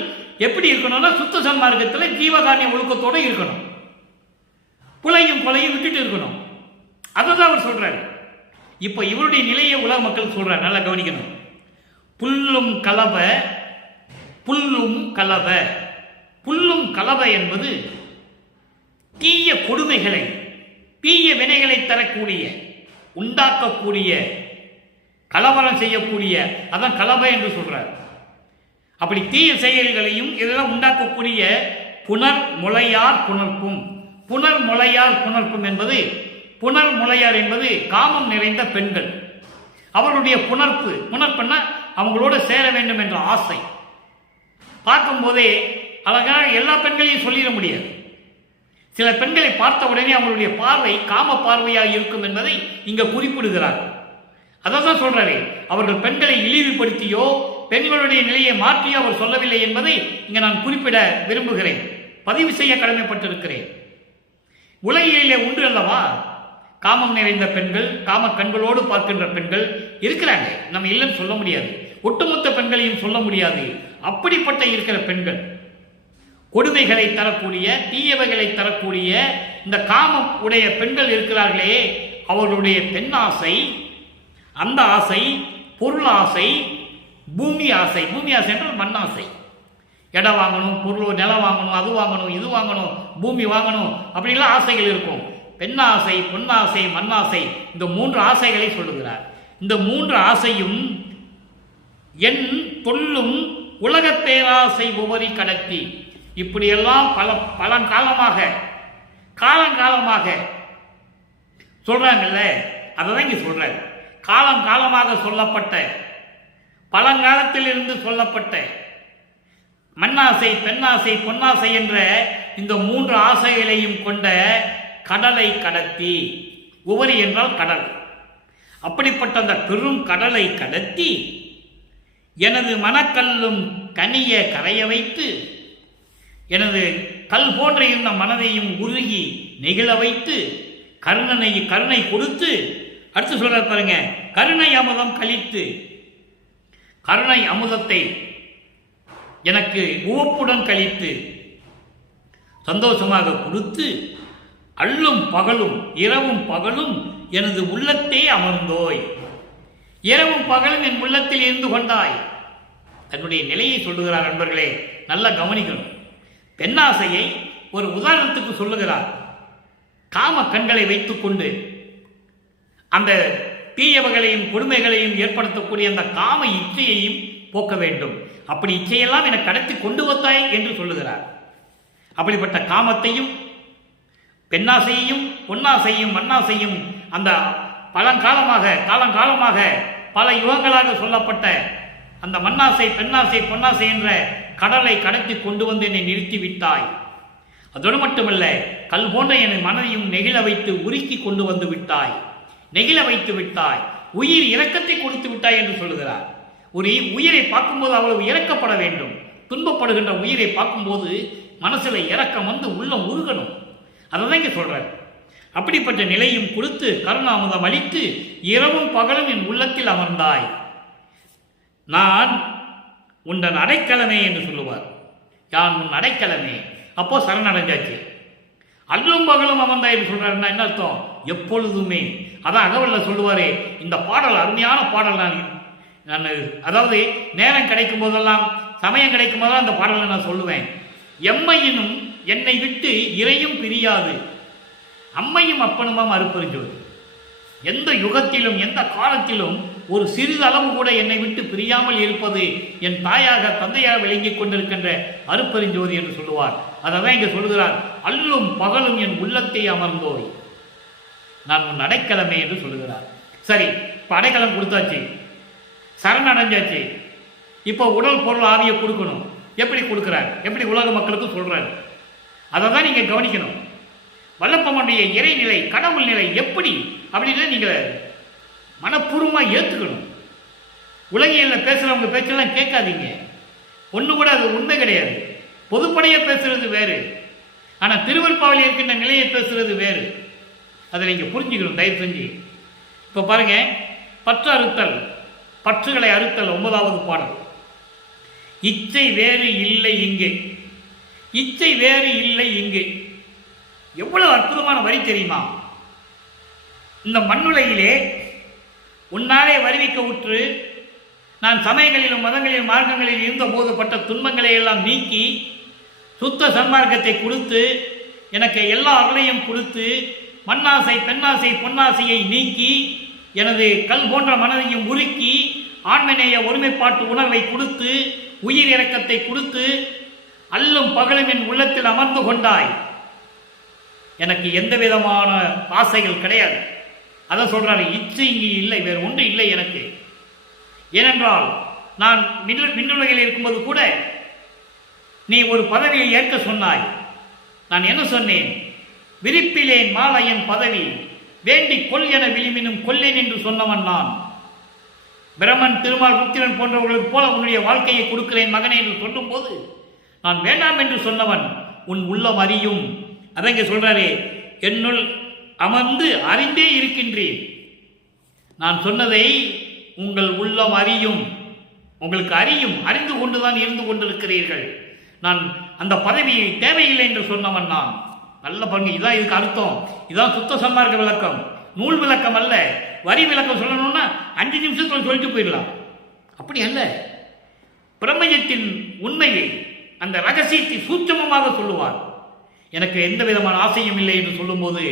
எப்படி இருக்கணும்னா சுத்த சன்மார்க்கத்தில் ஜீவகாரிய ஒழுக்கத்தோடு இருக்கணும். புலையும் கொலையும் விட்டுட்டு இருக்கணும். அதுதான் அவர் சொல்றாரு. இப்போ இவருடைய நிலையை உலக மக்கள் சொல்றாரு. நல்லா கவனிக்கணும். புல்லும் கலவ புல்லும் கலவ. புல்லும் கலவ என்பது தீய கொடுமைகளை தீய வினைகளை தரக்கூடிய உண்டாக்கக்கூடிய கலவரம் செய்யக்கூடிய, அதான் கலவை என்று சொல்றார். அப்படி தீய செயல்களையும் இதெல்லாம் உண்டாக்கக்கூடிய புனர் முளையார் புணர்ப்பும். புனர் முளையார் புணர்ப்பும் என்பது, புனர் முளையார் என்பது காமம் நிறைந்த பெண்கள். அவர்களுடைய புணர்ப்புன்னா அவங்களோட சேர வேண்டும் என்ற ஆசை. பார்க்கும் போதே அழகாக எல்லா பெண்களையும் சொல்லிட முடியாது. சில பெண்களை பார்த்த உடனே அவங்களுடைய பார்வை காம பார்வையாக இருக்கும் என்பதை இங்க குறிப்பிடுகிறார். அதான் சொல்றாரு. அவர்கள் பெண்களை இழிவுபடுத்தியோ பெண்களுடைய நிலையை மாற்றியோ அவர் சொல்லவில்லை என்பதை இங்க நான் குறிப்பிட விரும்புகிறேன், பதிவு செய்ய கடமைப்பட்டிருக்கிறேன். உலகிலே ஒன்று அல்லவா காமம் நிறைந்த பெண்கள், காம கண்களோடு பார்க்கின்ற பெண்கள் இருக்கிறாங்க. நம்ம இல்லைன்னு சொல்ல முடியாது, ஒட்டுமொத்த பெண்களையும் சொல்ல முடியாது. அப்படிப்பட்ட இருக்கிற பெண்கள், கொடுமைகளை தரக்கூடிய தீயவைகளை தரக்கூடிய இந்த காமம் உடைய பெண்கள் இருக்கிறார்களே, அவர்களுடைய பெண்ணாசை, அந்த ஆசை, பொருள் ஆசை, பூமி ஆசை. பூமி ஆசை என்றால் மண்ணாசை. இடம் வாங்கணும், பொருள் நிலம் வாங்கணும், அது வாங்கணும், இது வாங்கணும், பூமி வாங்கணும், அப்படிலாம் ஆசைகள் இருக்கும். பெண்ணாசை பொன்னாசை மண்ணாசை, இந்த 3 ஆசைகளை சொல்லுகிறார். இந்த 3 ஆசையும் என் தொல்லும் உலக பேராசை உபரி கடத்தி. இப்படியெல்லாம் பழங்காலமாக காலங்காலமாக சொல்றாங்கல்ல, அதான் இங்க சொல்றாரு. காலங்காலமாக சொல்லப்பட்ட, பழங்காலத்திலிருந்து சொல்லப்பட்ட மண்ணாசை பெண்ணாசை பொன்னாசை என்ற இந்த 3 ஆசைகளையும் கொண்ட கடலை கடத்தி. உவரி என்றால் கடல். அப்படிப்பட்ட அந்த பெரும் கடலை கடத்தி எனது மனக்கல்லும் கனிய கரைய வைத்து, எனது கல் போன்ற இருந்த மனதையும் உருகி நெகிழ வைத்து, கருணை கொடுத்து, அடுத்து சொல்ற பாருங்க, கருணை அமுதம் கழித்து, கருணை அமுதத்தை எனக்கு உவப்புடன் கழித்து சந்தோஷமாக கொடுத்து, அள்ளும் பகலும் இரவும் பகலும் எனது உள்ளத்தே அமர்ந்தோய். இரவும் பகலும் என் உள்ளத்தில் இருந்து கொண்டாய். தன்னுடைய நிலையை சொல்லுகிறார். நண்பர்களே, நல்லா கவனிக்கணும். பெண்ணாசையை ஒரு உதாரணத்துக்கு சொல்லுகிறார். காம கண்களை வைத்துக்கொண்டு அந்த தீயவர்களையும் கொடுமைகளையும் ஏற்படுத்தக்கூடிய அந்த காம இச்சையையும் போக்க வேண்டும். அப்படி இச்சையெல்லாம் என கடத்தி கொண்டு வந்தாய் என்று சொல்லுகிறார். அப்படிப்பட்ட காமத்தையும் பெண்ணாசையையும் பொன்னாசையும் மண்ணாசையும் அந்த காலங்காலமாக பல யுகங்களாக சொல்லப்பட்ட அந்த மண்ணாசை பெண்ணாசை பொன்னாசை என்ற கடலை கடத்தி கொண்டு வந்து என்னை நிறுத்திவிட்டாய். அதோடு மட்டுமல்ல, கல் போன்ற என் மனதையும் நெகிழ வைத்து உருக்கி கொண்டு வந்து விட்டாய், நெகிழ வைத்து விட்டாய், உயிர் இரக்கத்தை கொடுத்து விட்டாய் என்று சொல்லுகிறார். ஒரு உயிரை பார்க்கும்போது அவ்வளவு இறக்கப்பட வேண்டும். துன்பப்படுகின்ற உயிரை பார்க்கும்போது மனசுல இறக்கம் வந்து உள்ளம் உருகணும். அதை இங்க சொல்றார். அப்படிப்பட்ட நிலையும் கொடுத்து கருணாமுதம் அளித்து இரவும் பகலும் என் உள்ளத்தில் அமர்ந்தாய். நான் உண்டன் அடைக்கலமே என்று சொல்லுவார். யான் உன் அடைக்கலமே. அப்போ சரணடைஞ்சாச்சு. அல்லும் பகலும் அமர்ந்தாய் என்று சொல்றாருன்னா என்ன அர்த்தம்? எப்பொழுதுமே. அதான் அகவல்ல சொல்லுவாரே, இந்த பாடல் அருமையான பாடல். நான் அதாவது நேரம் கிடைக்கும் போதெல்லாம், சமயம் கிடைக்கும் போதெல்லாம் அந்த பாடலை நான் சொல்லுவேன். எம்மையினும் என்னை விட்டு இறையும் பிரியாது, அம்மையும் அப்பனுமாம் அருப்பெருஞ்சோதி. எந்த யுகத்திலும் எந்த காலத்திலும் ஒரு சிறிதளவு கூட என்னை விட்டு பிரியாமல் இருப்பது என் தாயாக தந்தையாக விளங்கிக் கொண்டிருக்கின்ற அருப்பெருஞ்சோதி என்று சொல்லுவார். அதான் இங்கே சொல்லுகிறார், அல்லும் பகலும் என் உள்ளத்தை அமர்ந்தோய் நான் உன் அடைக்கலமே என்று சொல்லுகிறார். சரி, இப்போ அடைக்கலம் கொடுத்தாச்சு, சரணடைஞ்சாச்சு. இப்போ உடல் பொருள் ஆவியை கொடுக்கணும். எப்படி கொடுக்குறார், எப்படி உலக மக்களுக்கு சொல்றாரு, அதை தான் நீங்கள் கவனிக்கணும். வல்லப்பனுடைய இறைநிலை, கடவுள் நிலை எப்படி அப்படின்னு நீங்கள் மனப்பூர்வமாக ஏற்றுக்கணும். உலகியலில் பேசுகிறவங்க பேச்செல்லாம் கேட்காதீங்க. ஒன்று கூட அது உண்மை கிடையாது. பொதுப்படையாக பேசுறது வேறு, ஆனால் திருவருப்பாவில் இருக்கின்ற நிலையை பேசுறது வேறு. அதை நீங்கள் புரிஞ்சுக்கணும் தயவு செஞ்சு. இப்போ பாருங்க, பற்று அறுத்தல், பற்றுகளை அறுத்தல் 9வது பாடல். இச்சை வேறு இல்லை இங்கே, இச்சை வேறு இல்லை இங்கே. எவ்வளவு அற்புதமான வரி தெரியுமா? இந்த மண்ணுலகிலே உன்னாலே வருவிக்க உற்று நான் சமயங்களிலும் மதங்களிலும் மார்க்கங்களில் இருந்த போது பட்ட துன்பங்களை எல்லாம் நீக்கி சுத்த சன்மார்க்கத்தை கொடுத்து எனக்கு எல்லா அருளையும் கொடுத்து மண்ணாசை பெண்ணாசை பொன்னாசையை நீக்கி எனது கல் போன்ற மனதையும் உருக்கி ஆண்மநேய ஒருமைப்பாட்டு உணர்வை கொடுத்து உயிர் இரக்கத்தை கொடுத்து அல்லும் பகலும் என் உள்ளத்தில் அமர்ந்து கொண்டாய். எனக்கு எந்த விதமான ஆசைகள் கிடையாது. அதை சொல்றாரு, இச்சை இங்கு இல்லை, வேறு ஒன்று இல்லை எனக்கு. ஏனென்றால் நான் மின்னுலகில் இருக்கும்போது கூட நீ ஒரு பதவியை ஏற்க சொன்னாய். நான் என்ன சொன்னேன்? விரிப்பிலேன் மாலையன் பதவி வேண்டி கொல் என விளிமினும் கொல்லேன் என்று சொன்னவன் நான். பிரமன், திருமால், ருத்திரன் போன்றவர்களுக்கு போல உன்னுடைய வாழ்க்கையை கொடுக்கிறேன் மகனே என்று சொல்லும் போது நான் வேண்டாம் என்று சொன்னவன் உன் உள்ளம் அறியும். அதை இங்கே சொல்றாரே, என்னுள் அமர்ந்து அறிந்தே இருக்கின்றேன். நான் சொன்னதை உங்கள் உள்ளம் அறியும், உங்களுக்கு அறியும், அறிந்து கொண்டுதான் இருந்து கொண்டிருக்கிறீர்கள். நான் அந்த பதவியை தேவையில்லை என்று சொன்னவன் நான். நல்ல பங்கு, இதான் இதுக்கு அர்த்தம். இதான் சுத்த சன்மார்க்க விளக்கம், நூல் விளக்கம் அல்ல. வரி விளக்கம் சொல்லணும்னா 5 நிமிஷத்தில் சொல்லிட்டு போயிடலாம். அப்படி அல்ல. பிரபஞ்சத்தின் உண்மையை, அந்த ரகசியத்தை சூட்சமமாக சொல்லுவார். எனக்கு எந்த விதமான ஆசையும் இல்லை என்று சொல்லும்போது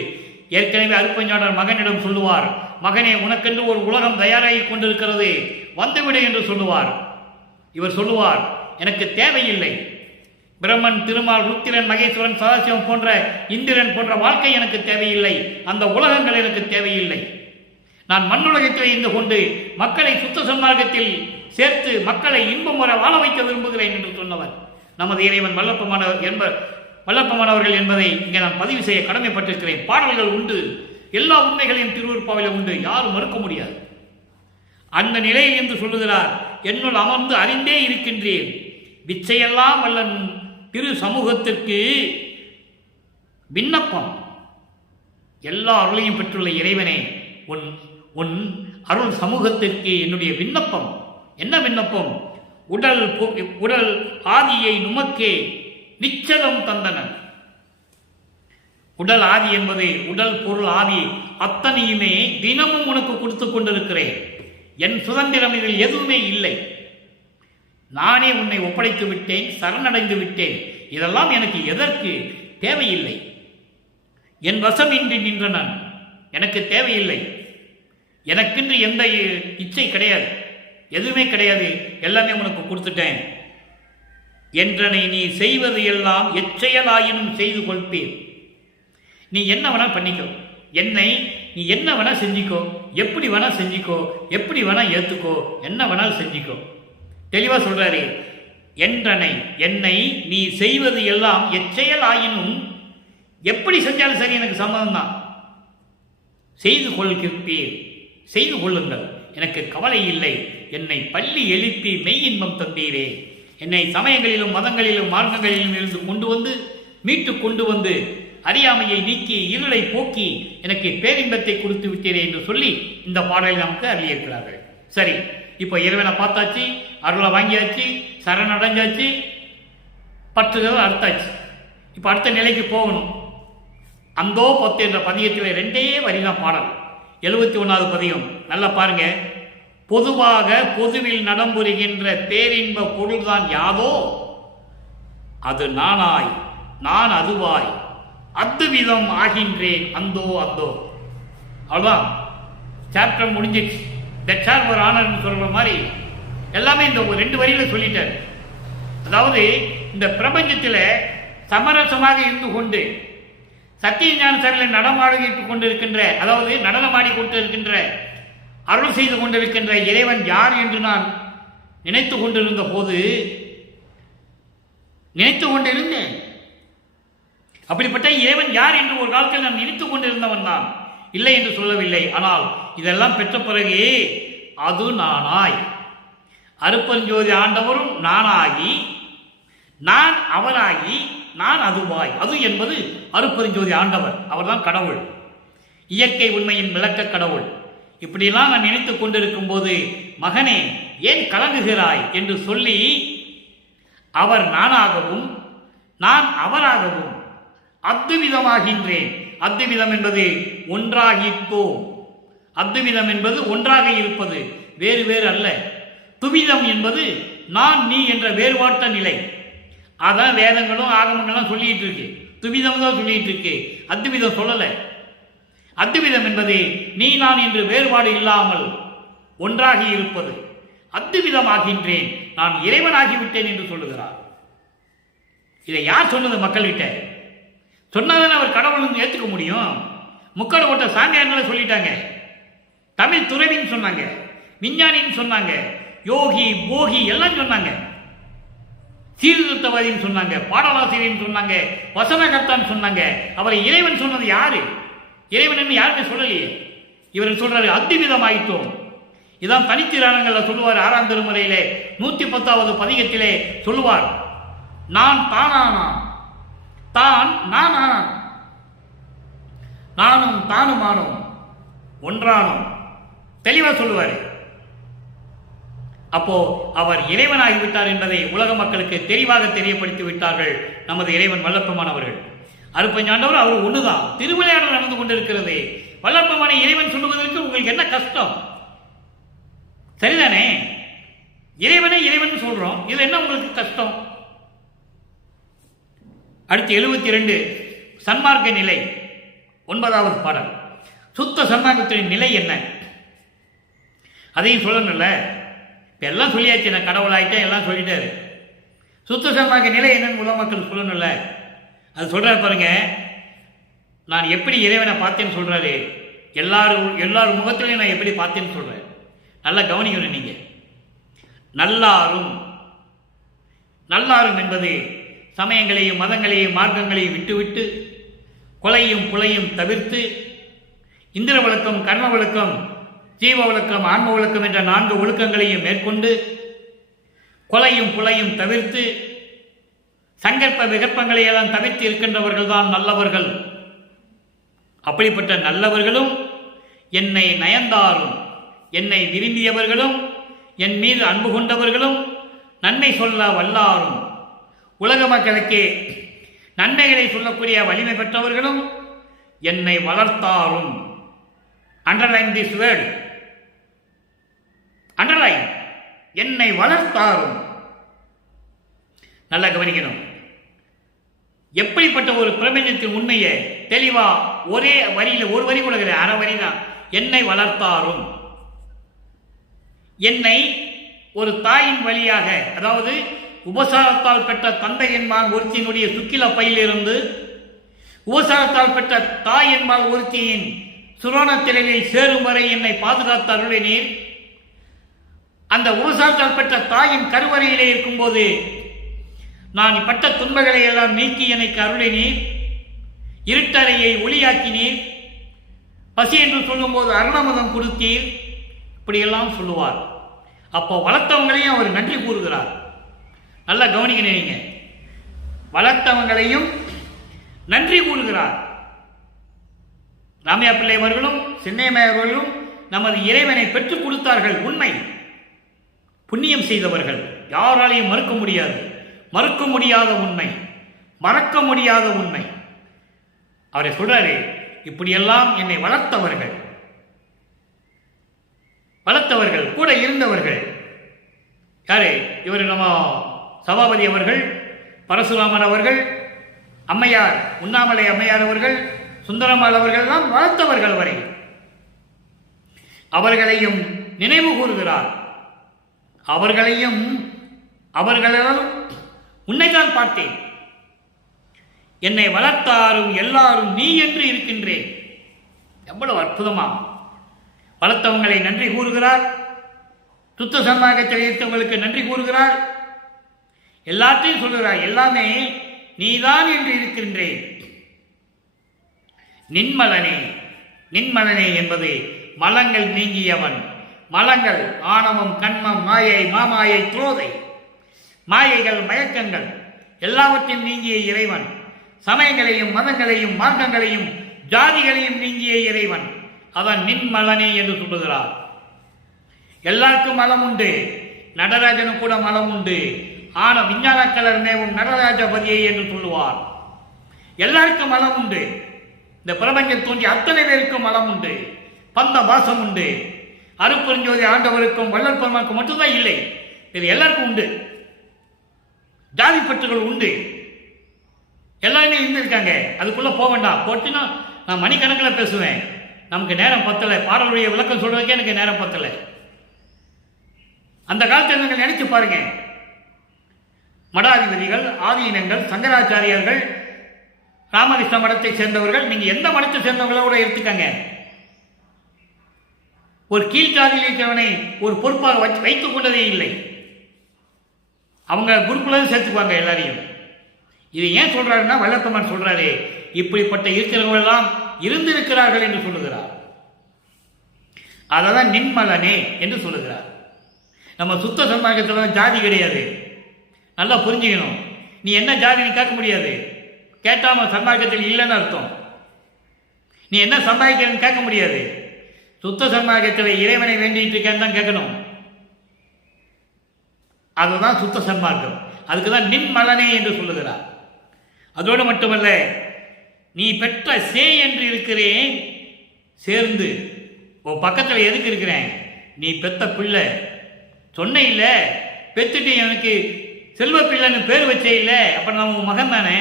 ஏற்கனவே அருப்பஞ்சாடர் மகனிடம் சொல்லுவார், மகனே உனக்கென்று ஒரு உலகம் தயாராகி கொண்டிருக்கிறது, வந்துவிடு என்று சொல்லுவார். இவர் சொல்லுவார், எனக்கு தேவையில்லை. பிரம்மன், திருமால், ருத்திரன், மகேஸ்வரன், சதாசிவம் போன்ற இந்திரன் போன்ற வாழ்க்கை எனக்கு தேவையில்லை. அந்த உலகங்கள் எனக்கு தேவையில்லை. நான் மண்ணுலகத்தில் இருந்து கொண்டு மக்களை சுத்த சன்மார்க்கத்தில் சேர்த்து மக்களை இன்பம் வர வாழ வைக்க விரும்புகிறேன் என்று சொன்னவர் நமது இறைவன் வல்லப்பமானவர்கள் என்பதை இங்கே நான் பதிவு செய்ய கடமைப்பட்டிருக்கிறேன். பாடல்கள் உண்டு, எல்லா உண்மைகளையும் திருவருப்பாவில உண்டு, யாரும் மறுக்க முடியாது. அந்த நிலையில் என்று சொல்லுகிறார், என்னுள் அமர்ந்து அறிந்தே இருக்கின்றேன். விச்சையெல்லாம் வல்லன் திரு சமூகத்திற்கு விண்ணப்பம். எல்லா அருளையும் பெற்றுள்ள இறைவனே, உன் அருள் சமூகத்திற்கு என்னுடைய விண்ணப்பம். என்ன விண்ணப்பம்? உடல் ஆதியை நுமக்கே நிச்சலம் தந்தனன். உடல் ஆதி என்பது உடல் பொருள் ஆதி அத்தனையுமே தினமும் உனக்கு கொடுத்து கொண்டிருக்கிறேன். என் சுதந்திரம் இதில் எதுவுமே இல்லை. நானே உன்னை ஒப்படைத்து விட்டேன், சரணடைந்து விட்டேன். இதெல்லாம் எனக்கு எதற்கு தேவையில்லை. என் வசம் இன்றி நின்றனன், எனக்கு தேவையில்லை. எனக்கென்று எந்த இச்சை கிடையாது, எதுவுமே கிடையாது, எல்லாமே உனக்கு கொடுத்துட்டேன். என்றனை நீ செய்வது எல்லாம் எச்செயலாயினும் செய்து கொள்பேன். நீ என்ன வேணா பண்ணிக்கோ, என்னை நீ என்ன வேணா செஞ்சிக்கோ, எப்படி வேணா செஞ்சிக்கோ, எப்படி வேணா ஏத்துக்கோ, என்ன வேணாலும் செஞ்சிக்கோ. தெளிவா சொல்றாரு, என்றனை, என்னை நீ செய்வது எல்லாம் எச்செயலாயினும், எப்படி செஞ்சாலும் சரி எனக்கு சம்மதம் தான். செய்து கொள்கிறீர், செய்து கொள்ளுங்கள், எனக்கு கவலை இல்லை. என்னை பள்ளி எழுப்பி மெய் இன்பம் தந்தீரே. என்னை சமயங்களிலும் மதங்களிலும் மார்க்கங்களிலும் இருந்து கொண்டு வந்து மீட்டு கொண்டு வந்து அறியாமையை நீக்கி இருளை போக்கி எனக்கு பேரின்பத்தை கொடுத்து விட்டீரே என்று சொல்லி இந்த பாடலை நமக்கு அறியிருக்கிறார்கள். சரி, இப்போ இறைவனை பார்த்தாச்சு, அருளை வாங்கியாச்சு, சரணடைஞ்சாச்சு, பற்றுதல் அறுத்தாச்சு. இப்போ அடுத்த நிலைக்கு போகணும். அந்தோ பத்து என்ற பதியத்தில் 2 வரிதான் பாடல். 71வது பதியம் நல்லா பாருங்க. பொதுவாக பொதுவில் நடம்புரிகின்ற பேரின்ப பொருள்தான் யாதோ அது நானாய் நான் அதுவாய் அத்துவிதம் ஆகின்றேன் அந்தோ அந்தோ. அவ்வளோதான், சாப்டர் முடிஞ்சிச்சு. தட்ஸ் ஆல் ஒரு ஆனர்னு சொல்கிற மாதிரி எல்லாமே இந்த 2 வரியில சொல்லிட்டார். அதாவது இந்த பிரபஞ்சத்தில் சமரசமாக இருந்து கொண்டு சத்தியஞான சபையில் நடமாடிட்டு கொண்டிருக்கின்ற, அதாவது நடனமாடி கொண்டிருக்கின்ற, அருள் செய்து கொண்டிருக்கின்ற இறைவன் யார் என்று நான் நினைத்து கொண்டிருந்த போது நினைத்து கொண்டிருந்தேன். அப்படிப்பட்ட இறைவன் யார் என்று ஒரு காலத்தில் நான் நினைத்து கொண்டிருந்தவன் தான், இல்லை என்று சொல்லவில்லை. ஆனால் இதெல்லாம் பெற்ற பிறகு அது நானாய், அருப்பெருஞ்சோதி ஆண்டவரும் நானாகி, நான் அவராகி, நான் அதுவாய். அது என்பது அருப்பெருஞ்சோதி ஆண்டவர், அவர்தான் கடவுள், இயற்கை உண்மையின் விளக்க கடவுள். இப்படியெல்லாம் நான் நினைத்துக் கொண்டிருக்கும் போது, மகனே ஏன் கலங்குகிறாய் என்று சொல்லி அவர் நானாகவும் நான் அவராகவும் அத்துவிதமாகின்றேன். அத்துவிதம் என்பது ஒன்றாகிப்போம். அத்துவிதம் என்பது ஒன்றாக இருப்பது, வேறு வேறு அல்ல. துவிதம் என்பது நான் நீ என்ற வேறுபாட்ட நிலை. அதான் வேதங்களும் ஆகமங்களும் சொல்லிட்டு இருக்கு. துவிதம் தான் சொல்லிட்டு இருக்கு, அத்துவிதம் சொல்லலை. அத்துவிதம் என்பது நீ நான் என்று வேறுபாடு இல்லாமல் ஒன்றாகி இருப்பது. அத்துவிதமாகின்றேன், நான் இறைவனாகிவிட்டேன் என்று சொல்லுகிறார். இதை யார் சொன்னது? மக்கள்கிட்ட சொன்னாதான் அவர் கடவுள் ஏற்றுக்க முடியும். முக்கடை ஓட்ட சாமியார்களை சொல்லிட்டாங்க, தமிழ் துறவின்னு சொன்னாங்க, விஞ்ஞானின்னு சொன்னாங்க, யோகி போகி எல்லாம் சொன்னாங்க, சீர்திருத்தவாதின்னு சொன்னாங்க, பாடலாசிரியன்னு சொன்னாங்க, வசனகர்த்தான்னு சொன்னாங்க. அவரை இறைவன் சொன்னது யாரு? இறைவன் யாருமே சொல்லலையே. இவர் சொல்றாரு அத்துவிதம் ஆயிட்டோம். இதான் தனித்திரானங்களில் சொல்லுவார். 6ஆம் திருமுறையிலே 110வது பதிகத்திலே சொல்லுவார், நான் தானானா, தான் நான் ஆனான், நானும் தானுமானோம் ஒன்றானோம். தெளிவா சொல்லுவார். அப்போ அவர் இறைவனாகிவிட்டார் என்பதை உலக மக்களுக்கு தெளிவாக தெரியப்படுத்தி விட்டார்கள் நமது இறைவன் வல்லப்பமானவர்கள். அருப்பஞ்சாண்டவர் அவர் ஒண்ணுதான். திருவிளையாடல் நடந்து கொண்டிருக்கிறது. வல்லப்பமான இறைவன் சொல்லுவதற்கு உங்களுக்கு என்ன கஷ்டம்? சரிதானே? இறைவனை இறைவன் சொல்றோம், இது என்ன உங்களுக்கு கஷ்டம்? அடுத்து 72 சன்மார்க்க நிலை 9வது பாடல். சுத்த சன்மார்க்கத்தின் நிலை என்ன? அதையும் சொல்லணும்ல. எல்லாம் சொல்லியாச்சு, நான் கடவுள் ஆகிட்டேன், எல்லாம் சொல்லிட்டாரு. சுத்த சன்மார்க்க நிலை என்னன்னு உலக மக்கள் சொல்லணும்ல. அது சொல்றாரு பாருங்க. நான் எப்படி இறைவனை பார்த்தேன்னு சொல்றாரு. எல்லாரும் முகத்திலையும் நான் எப்படி பார்த்தேன்னு சொல்றேன். நல்லா கவனிக்கணும் நீங்க. நல்லாரும் என்பது சமயங்களையும் மதங்களையும் மார்க்கங்களையும் விட்டுவிட்டு கொலையும் புலையும் தவிர்த்து இந்திர ஒழுக்கம், கர்ம ஒழுக்கம், ஜீவ ஒழுக்கம், ஆன்ம ஒழுக்கம் என்ற 4 ஒழுக்கங்களையும் மேற்கொண்டு கொலையும் புலையும் தவிர்த்து சங்கற்ப விகற்பங்களை எல்லாம் தவிர்த்து இருக்கின்றவர்கள் தான் நல்லவர்கள். அப்படிப்பட்ட நல்லவர்களும் என்னை நயந்தாரும், என்னை விரும்பியவர்களும், என் மீது அன்பு கொண்டவர்களும், நன்மை சொல்ல வல்லாரும், உலக மக்களுக்கு நன்மைகளை சொல்லக்கூடிய வலிமை பெற்றவர்களும் என்னை வளர்த்தாரும். அண்டர்லைன் திஸ் வேர்ட், அண்டர்லைன், என்னை வளர்த்தாரும். நல்லா கவனிக்கணும். எப்படிப்பட்ட ஒரு பிரபஞ்சத்தின் உண்மையை தெளிவா ஒரே வரியில, ஒரு வரி கூட கிடையாது, அரை வரி தான். என்னை வளர்த்தாரும். என்னை ஒரு தாயின் வழியாக, அதாவது உபசாரத்தால் பெற்ற தந்தை என்பான் ஒருத்தியினுடைய சுக்கில பையிலிருந்து உபசாரத்தால் பெற்ற தாய் என்பால் ஒருத்தியின் சுரோணத்திரையில் சேரும் வரை என்னை பாதுகாத்த அருளினீர். அந்த உபசாரத்தால் பெற்ற தாயின் கருவறையிலே இருக்கும்போது நான் பட்ட துன்பங்களை எல்லாம் நீக்கி எனக்கு அருளினீர். இருட்டறையை ஒளியாக்கினீர். பசி என்று சொல்லும்போது அருணமதம் கொடுத்தீர். இப்படியெல்லாம் சொல்லுவார். அப்போ வளர்த்தவங்களையும் அவர் நன்றி கூறுகிறார். நல்லா கவனிக்கணும் நீங்க. வளர்த்தவங்களையும் நன்றி கூறுகிறார். ராமையா பிள்ளை அவர்களும் சின்னையம்மை அவர்களும் நமது இறைவனை பெற்றுக் கொடுத்தார்கள். உண்மை. புண்ணியம் செய்தவர்கள், யாராலையும் மறுக்க முடியாது. மறுக்க முடியாத உண்மை, மறக்க முடியாத உண்மை. அவரை சொல்றாரு, இப்படியெல்லாம் என்னை வளர்த்தவர்கள் கூட இருந்தவர்கள் யாரு? இவர் நம்ம சபாபதி அவர்கள், பரசுராமன் அவர்கள், அம்மையார் உண்ணாமலை அம்மையார் அவர்கள், சுந்தரம்மாள் அவர்கள் எல்லாம் வளர்த்தவர்கள் வரை அவர்களையும் நினைவு கூறுகிறார். அவர்களாலும் உன்னைதான் பார்த்தேன், என்னை வளர்த்தாரும் எல்லாரும் நீ என்று இருக்கின்றேன். எவ்வளவு அற்புதமா வளர்த்தவங்களை நன்றி கூறுகிறார், சுத்த சன்மார்க்கத்தில் இருந்தவங்களுக்கு நன்றி கூறுகிறார், எல்லாத்தையும் சொல்கிறார். எல்லாமே நீதான் என்று இருக்கின்றேன். நின்மலனே என்பது மலங்கள் நீங்கியவன். மலங்கள் ஆணவம், கண்மம், மாயை, மாமாயை, துரோதை, மாயைகள், மயக்கங்கள் எல்லாவற்றையும் நீங்கிய இறைவன். சமயங்களையும் மதங்களையும் மார்க்கங்களையும் ஜாதிகளையும் நீங்கிய இறைவன். அதான் நின்மலனே என்று சொல்லுகிறார். எல்லாருக்கும் மலம் உண்டு, நடராஜனும் கூட மலம் உண்டு. ஆன விஞ்ஞான கலர் மேவும் நடராஜபதியை என்று சொல்லுவார். எல்லாருக்கும் மலம் உண்டு. இந்த பிரபஞ்சம் தோன்றி அத்தனை பேருக்கும் மலம் உண்டு, பந்த பாசம் உண்டு. அருப்பெருஞ்சோதி ஆண்டவருக்கும் வள்ளல் பெருமானுக்கும் மட்டும்தான் இல்லை, இது எல்லாருக்கும் உண்டு. ஜாதி பற்றுகள் உண்டு, எல்லாருமே இருந்திருக்காங்க. அதுக்குள்ள போக வேண்டாம். போட்டுன்னா நான் மணிக்கணக்கில் பேசுவேன், நமக்கு நேரம் பத்தலை. பாடலுடைய விளக்கம் சொல்றதுக்கே எனக்கு நேரம் பத்தலை. அந்த காலத்தில் நீங்கள் நினைச்சு பாருங்க, மடாதிபதிகள், ஆதீனங்கள், சங்கராச்சாரியர்கள், ராமகிருஷ்ண மடத்தை சேர்ந்தவர்கள், நீங்க எந்த மடத்தை சேர்ந்தவங்களோட எடுத்துக்கங்க, ஒரு கீழ்ஜாதியில் இருக்கிறவனை ஒரு பொறுப்பாக வைத்துக் கொண்டதே இல்லை. அவங்க குரூப்ல சேர்த்துக்குவாங்க எல்லாரையும். இது ஏன் சொல்றாருன்னா, வல்லப்பெருமான் சொல்றாரு, இப்படிப்பட்ட இருக்கிறவங்க எல்லாம் இருந்திருக்கிறார்கள் என்று சொல்லுகிறார். அதான் நின்மலனே என்று சொல்லுகிறார். நம்ம சுத்த சன்மார்க்கத்தில் ஜாதி கிடையாது, நல்லா புரிஞ்சுக்கணும். நீ என்ன ஜாதின்னு கேட்க முடியாது, கேட்டாம சன்மார்க்கத்தில் இல்லைன்னு அர்த்தம். நீ என்ன சம்பாதிக்கிறன்னு கேட்க முடியாது. சுத்த சன்மார்க்கத்தில் இறைவனை வேண்டிட்டு இருக்கேன்னு தான் கேட்கணும். அதுதான் சுத்த சன்மார்க்கம். அதுக்கு தான் நின்மலனே என்று சொல்லுகிறார். அதோடு மட்டுமல்ல, நீ பெற்ற சே என்று இருக்கிறேன் சேர்ந்து உன் பக்கத்தில் எதுக்கு இருக்கிறேன்? நீ பெத்த பிள்ளை சொன்ன இல்லை, பெத்துட்டு எனக்கு செல்வ பிள்ளைன்னு பேர் வச்சே இல்லை, அப்ப நான் உன் மகன் தானே,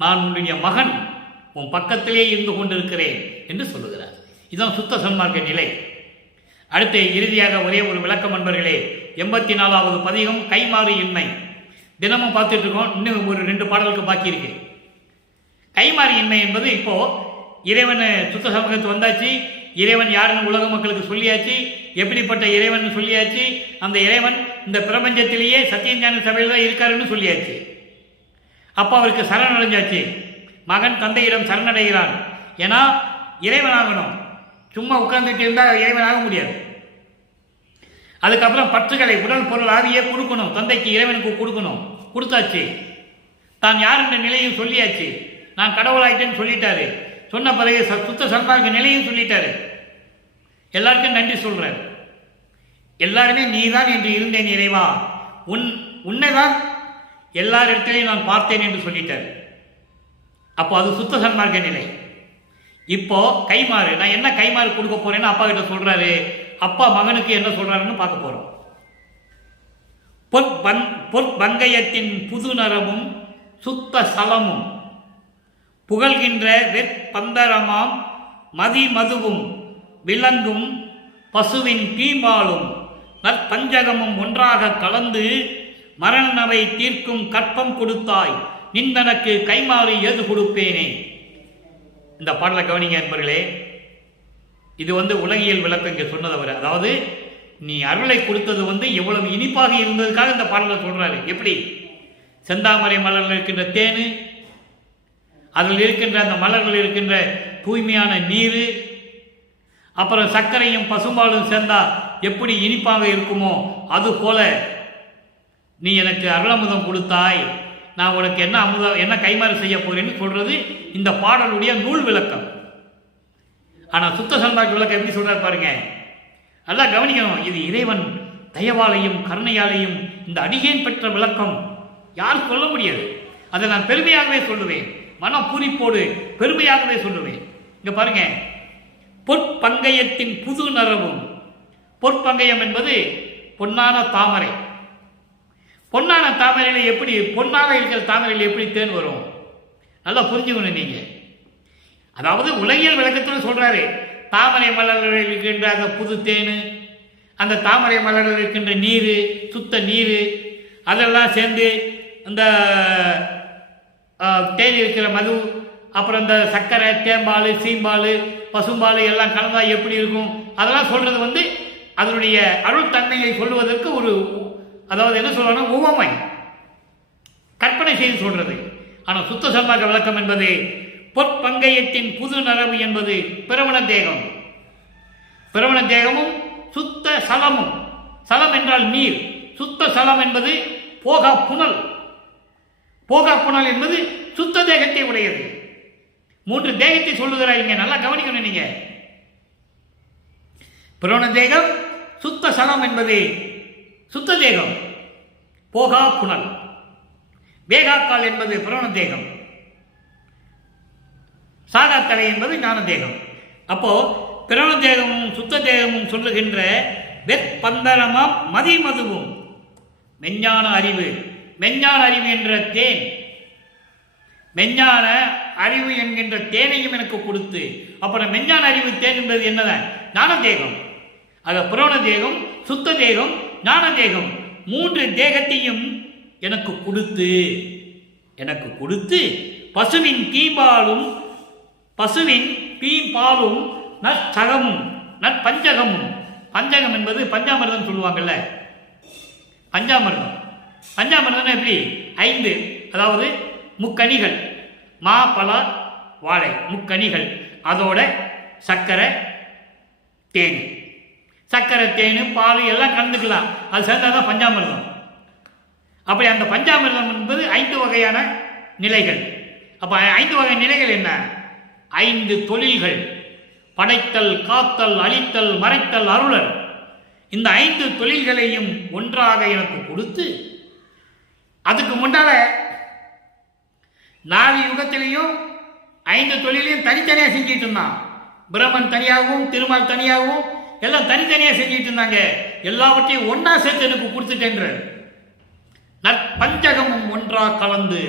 நான் உன்னுடைய மகன், உன் பக்கத்திலே இருந்து கொண்டிருக்கிறேன் என்று சொல்லுகிறார். இதுதான் சுத்த சன்மார்க்க நிலை. அடுத்து இறுதியாக ஒரே ஒரு விளக்கம் நண்பர்களே. 84வது பதிகம் கைமாறு இன்மை. தினமும் பார்த்துட்டு இருக்கோம், இன்னும் ஒரு 2 பாடலுக்கு பாக்கி இருக்கு. கைமாறு இன்மை என்பது இப்போ இறைவன் சுத்த சமூகத்துக்கு வந்தாச்சு, இறைவன் யாருன்னு உலக மக்களுக்கு சொல்லியாச்சு, எப்படிப்பட்ட இறைவன் சொல்லியாச்சு, அந்த இறைவன் இந்த பிரபஞ்சத்திலேயே சத்தியஞான சபையில் தான் இருக்காருன்னு சொல்லியாச்சு. அப்போ அவருக்கு சரணடைஞ்சாச்சு. மகன் தந்தையிடம் சரணடைகிறான். ஏன்னா இறைவனாகணும், சும்மா உட்கார்ந்துட்டு இருந்தால் இறைவனாக முடியாது. அதுக்கப்புறம் பற்றுகளை உடல் பொருள் ஆவியே கொடுக்கணும், தந்தைக்கு இறைவனுக்கு கொடுக்கணும். கொடுத்தாச்சு. தான் யார் என்ற நிலையும் சொல்லியாச்சு. நான் கடவுளாயிட்டேன்னு சொல்லிட்டாரு. சொன்ன பிறகு சுத்த சன்மார்க்க நிலையும் சொல்லிட்டாரு. எல்லாருக்கும் நன்றி சொல்றாரு. எல்லாருமே நீதான் என்று இருந்தேன் இறைவா, உன்னைதான் எல்லாரிடத்திலையும் நான் பார்த்தேன் என்று சொல்லிட்டாரு. அப்போ அது சுத்த சன்மார்க்க நிலை. இப்போ கைமாறு, நான் என்ன கைமாறு கொடுக்க போறேன்னு அப்பா கிட்ட சொல்றாரு. அப்பா மகனுக்கு என்ன சொல்றாருன்னு பார்க்க போறோம். பொற்பங்கயத்தின் புது நரமும் சுத்த சலமும் புகழ்கின்ற வெற்பந்தரமாம் மதிமதுவும் விலங்கும் பசுவின் பீம்பாலும் நற்பஞ்சகமும் ஒன்றாக கலந்து மரணவை தீர்க்கும் கற்பம் கொடுத்தாய், நின்றனக்கு கைமாறு ஏது கொடுப்பேனே. இந்த பாடலை கவனிங்க நண்பர்களே. இது உலகியல் விளக்கம் இங்கே சொன்னதவர். அதாவது நீ அருளை கொடுத்தது எவ்வளவு இனிப்பாக இருந்ததுக்காக இந்த பாடலை சொல்றாரு. எப்படி செந்தாமரை மலரில் இருக்கின்ற தேனு, அதில் இருக்கின்ற அந்த மலர்கள் இருக்கின்ற தூய்மையான நீர், அப்புறம் சர்க்கரையும் பசும்பாலும் சேர்ந்தா எப்படி இனிப்பாக இருக்குமோ அது போல நீ எனக்கு அருளமுதம் கொடுத்தாய், நான் உனக்கு என்ன கைமாறு செய்ய போறேன்னு சொல்றது இந்த பாடலுடைய நூல் விளக்கம். ஆனா சுத்த சன்மார்க்க விளக்கம் எப்படி சொல்றாரு பாருங்க, நல்லா கவனிக்கணும். இது இறைவன் தயவாலையும் கருணையாலையும் இந்த அடியேன் பெற்ற விளக்கம் யாரும் சொல்ல முடியாது. அதை நான் பெருமையாகவே சொல்லுவேன். மன பூரிப்போடு பெருமையாகவே சொல்லுவேன். இங்க பாருங்க, பொற்பங்கயத்தின் புது நரவும். பொற்பங்கயம் என்பது பொன்னான தாமரை. பொன்னான தாமரையில எப்படி, பொன்னாக இருக்கிற தாமரையில் எப்படி தேன் வரும்? நல்லா புரிஞ்சுக்கணும் நீங்க. அதாவது உலகியல் விளக்கத்தில் சொல்றாரு, தாமரை மலர்கள் இருக்கின்ற அந்த புது தேனு, அந்த தாமரை மலர்கள் இருக்கின்ற நீர், சுத்த நீர், அதெல்லாம் சேர்ந்து இந்த தேன் இருக்கிற மது, அப்புறம் இந்த சர்க்கரை, தேம்பால், சீம்பால், பசும்பால் எல்லாம் கலந்தா எப்படி இருக்கும், அதெல்லாம் சொல்றது வந்து அதனுடைய அருள் தன்மையை சொல்லுவதற்கு ஒரு, அதாவது என்ன சொல்றாங்கன்னா உவமை, கற்பனை செய்து சொல்றது. ஆனால் சுத்த சன்மார்க்க விளக்கம் என்பது பொற்பங்கயத்தின் புது நரவு என்பது பிரவண தேகம். பிரவண தேகமும் சுத்த சலமும். சலம் என்றால் நீர், சுத்த சலம் என்பது போகா புனல். போகா புனல் என்பது சுத்த தேகத்தை உடையது. 3 தேகத்தை சொல்லுகிறார் இங்க, நல்லா கவனிக்கணும் நீங்க. பிரவண தேகம், சுத்த சலம் என்பது சுத்த தேகம், போகா புனல். வேகாக்கால் என்பது பிரவண தேகம், சாகாத்தலை என்பது ஞான தேகம். அப்போ பிரவண தேகமும் சுத்த தேகமும் சொல்லுகின்ற வெற்பந்தரமாம் மதிமதுவும் மெஞ்ஞான அறிவு. மெஞ்ஞான அறிவு என்ற தேன், மெஞ்ஞான அறிவு என்கின்ற தேனையும் எனக்கு கொடுத்து, அப்புறம் மெஞ்ஞான அறிவு தேன் என்பது என்னதான்? ஞான தேகம். ஆக பிரவண தேகம், சுத்த தேகம், ஞான தேகம் 3 தேகத்தையும் எனக்கு கொடுத்து பசுவின் தீம்பாலும் பசுவின் தீம்பாலும் நற்சகமும் நற்பஞ்சகமும். பஞ்சகம் என்பது பஞ்சாமிர்தம் சொல்லுவாங்கல்ல, பஞ்சாமிர்தம். பஞ்சாமிர்தம் எப்படி? 5, அதாவது முக்கனிகள், மா, பல, வாழை, முக்கனிகள், அதோட சர்க்கரை, தேன். சர்க்கரை, தேன், பால் எல்லாம் கலந்துக்கலாம், அது சேர்ந்தாதான் பஞ்சாமிர்தம். அப்படி அந்த பஞ்சாமிர்தம் என்பது 5 வகையான நிலைகள். அப்ப 5 வகை நிலைகள் என்ன? 5 தொழில்கள்: படைத்தல், காத்தல், அழித்தல், மறைத்தல், அருளல். இந்த 5 தொழில்களையும் ஒன்றாக எனக்கு கொடுத்து, அதுக்கு முன்னால 4 யுகத்திலையும் 5 தொழிலையும் தனித்தனியாக செஞ்சிட்டு இருந்தான். பிரம்மன் தனியாகவும், திருமால் தனியாகவும், எல்லாம் தனித்தனியாக செஞ்சிட்டு இருந்தாங்க. எல்லாவற்றையும் ஒன்றா சேர்த்து எனக்கு கொடுத்துட்டேன்ற நற்பஞ்சகமும் ஒன்றா கலந்து.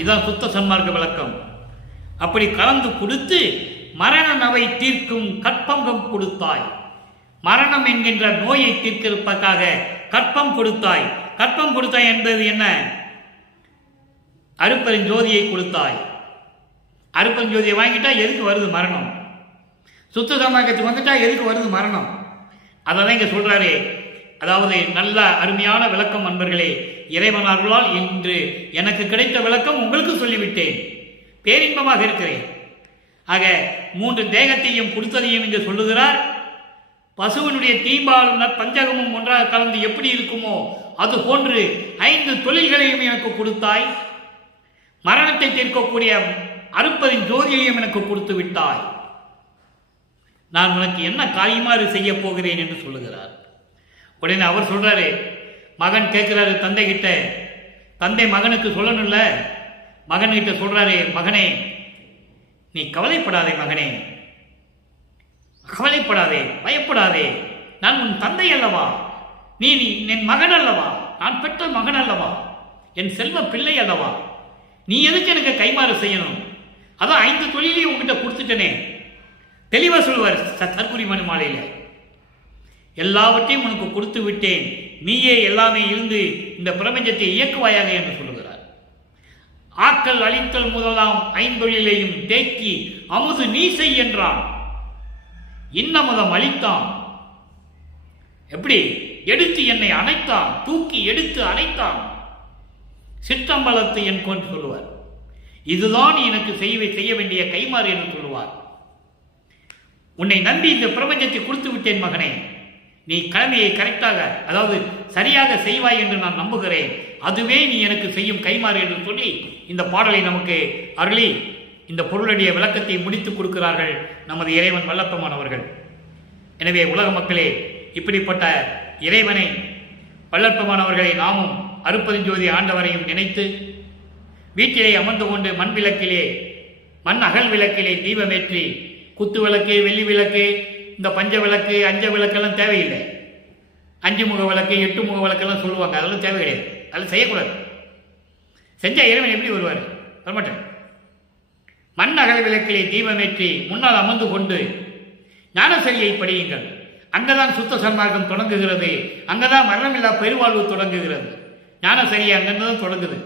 இதுதான் சுத்த சன்மார்க்க விளக்கம். அப்படி கலந்து கொடுத்து மரண நவை தீர்க்கும் கற்பங்கம் கொடுத்தாய். மரணம் என்கின்ற நோயை தீர்க்கிறதுக்காக கற்பம் கொடுத்தாய். கற்பம் கொடுத்தாய் என்பது என்ன? அருப்பெருஞ்சோதியை கொடுத்தாய். அருப்பெருஞ்சோதியை வாங்கிட்டா எதுக்கு வருது மரணம்? சுத்த சன்மார்க்கத்துக்கு வந்துட்டா எதுக்கு வருது மரணம்? அதான் இங்க சொல்றாரு. அதாவது நல்ல அருமையான விளக்கம் நண்பர்களே. இறைவன் அருளால் இன்று எனக்கு கிடைத்த விளக்கம் உங்களுக்கு சொல்லிவிட்டேன். பேரின்பமாக இருக்கிறேன். ஆக 3 தேகத்தையும் கொடுத்ததையும் இங்கு சொல்லுகிறார். பசுவனுடைய தீம்பாலும் பஞ்சகமும் ஒன்றாக கலந்து எப்படி இருக்குமோ அது போன்று 5 தொழில்களையும் எனக்கு கொடுத்தாய். மரணத்தை தீர்க்கக்கூடிய அருப்பதின் ஜோதியையும் எனக்கு கொடுத்து விட்டாய். நான் உனக்கு என்ன காரியமாறு செய்ய போகிறேன் என்று சொல்லுகிறார். உடனே அவர் சொல்றாரு, மகன் கேட்கிறாரு தந்தை கிட்ட. தந்தை மகனுக்கு சொல்லணும்ல. மகன்கிட்ட சொல்றாரு, மகனே நீ கவலைப்படாதே, மகனே கவலைப்படாதே, பயப்படாதே. நான் உன் தந்தை அல்லவா? நீ என் மகன் அல்லவா? நான் பெற்ற மகன் அல்லவா? என் செல்வ பிள்ளை அல்லவா? நீ எதுக்கு எனக்கு கைமாறு செய்யணும்? அதான் 5 தொழிலையும் உங்ககிட்ட கொடுத்துட்டனே. தெளிவா சொல்லுவார் சர்க்குரி மணி மாலையில. எல்லாவற்றையும் உனக்கு கொடுத்து விட்டேன், நீயே எல்லாமே இருந்து இந்த பிரபஞ்சத்தை இயக்குவாயாக என்று சொல்லுகிறார். ஆக்கல் அழித்தல் முதலாம் 5 தொழிலையும் தேக்கி அமுது நீ செய் என்றான். இன்னமுதம் அளித்தான். எப்படி? எடுத்து என்னை அணைத்தான், தூக்கி எடுத்து அணைத்தான். சிற்றம்பலத்து என் கொண்டு சொல்லுவார். இதுதான் எனக்கு செய்ய வேண்டிய கைமாறு என்று சொல்லுவார். உன்னை நம்பி இந்த பிரபஞ்சத்தை கொடுத்து விட்டேன் மகனே, நீ கடமையை கரெக்டாக, அதாவது சரியாக செய்வாய் என்று நான் நம்புகிறேன். அதுவே நீ எனக்கு செய்யும் கைமாறு என்று சொல்லி இந்த பாடலை நமக்கு அருளி இந்த பொருளுடைய விளக்கத்தை முடித்துக் கொடுக்கிறார்கள் நமது இறைவன் வல்லப்பமானவர்கள். எனவே உலக மக்களே, இப்படிப்பட்ட இறைவனை வல்லற்பமானவர்களை நாமும் அருப்பெருஞ்சோதி ஆண்டவரையும் நினைத்து வீட்டிலே அமர்ந்து கொண்டு மண் அகல் விளக்கிலே தீபமேற்றி குத்து விளக்கு, வெள்ளி விளக்கு, இந்த பஞ்ச விளக்கு, அஞ்ச விளக்கெல்லாம் தேவையில்லை. 5 முக விளக்கு, 8 முக விளக்கெல்லாம் சொல்லுவாங்க. அதெல்லாம் தேவை கிடையாது. அதெல்லாம் செய்யக்கூடாது. செஞ்சால் இறைவன் எப்படி வருவார்? வரமாட்டார். மண் அகல் விளக்கிலே தீபமேற்றி முன்னால் அமர்ந்து கொண்டு ஞானசரியை படியுங்கள். அங்கதான் சுத்த சன்மார்க்கம் தொடங்குகிறது. அங்கதான் மரணமில்லா பெருவாழ்வு தொடங்குகிறது. ஞானசரியை அங்கிருந்துதான் தொடங்குது.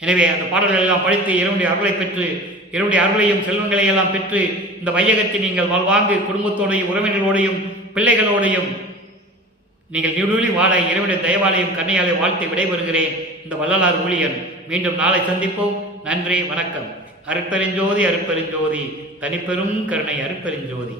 எனவே அந்த பாடல்கள் எல்லாம் படித்து இறைவனுடைய அருளை பெற்று, இறைவனுடைய அருளையும் செல்வங்களை எல்லாம் பெற்று இந்த வையகத்தில் நீங்கள் வாழ்வாங்கு குடும்பத்தோடையும் உறவினர்களோடையும் பிள்ளைகளோடையும் நீங்கள் நிறுவலி வாழ இறைவனுடைய தயவாலயம் கண்ணையாலே வாழ்த்து விடைபெறுகிறேன். இந்த வள்ளலார் ஊழியன். மீண்டும் நாளை சந்திப்போம். நன்றி, வணக்கம். அருட்பெருஞ்சோதி, அருட்பெருஞ்சோதி, தனிப்பெரும் கருணை அருட்பெருஞ்சோதி.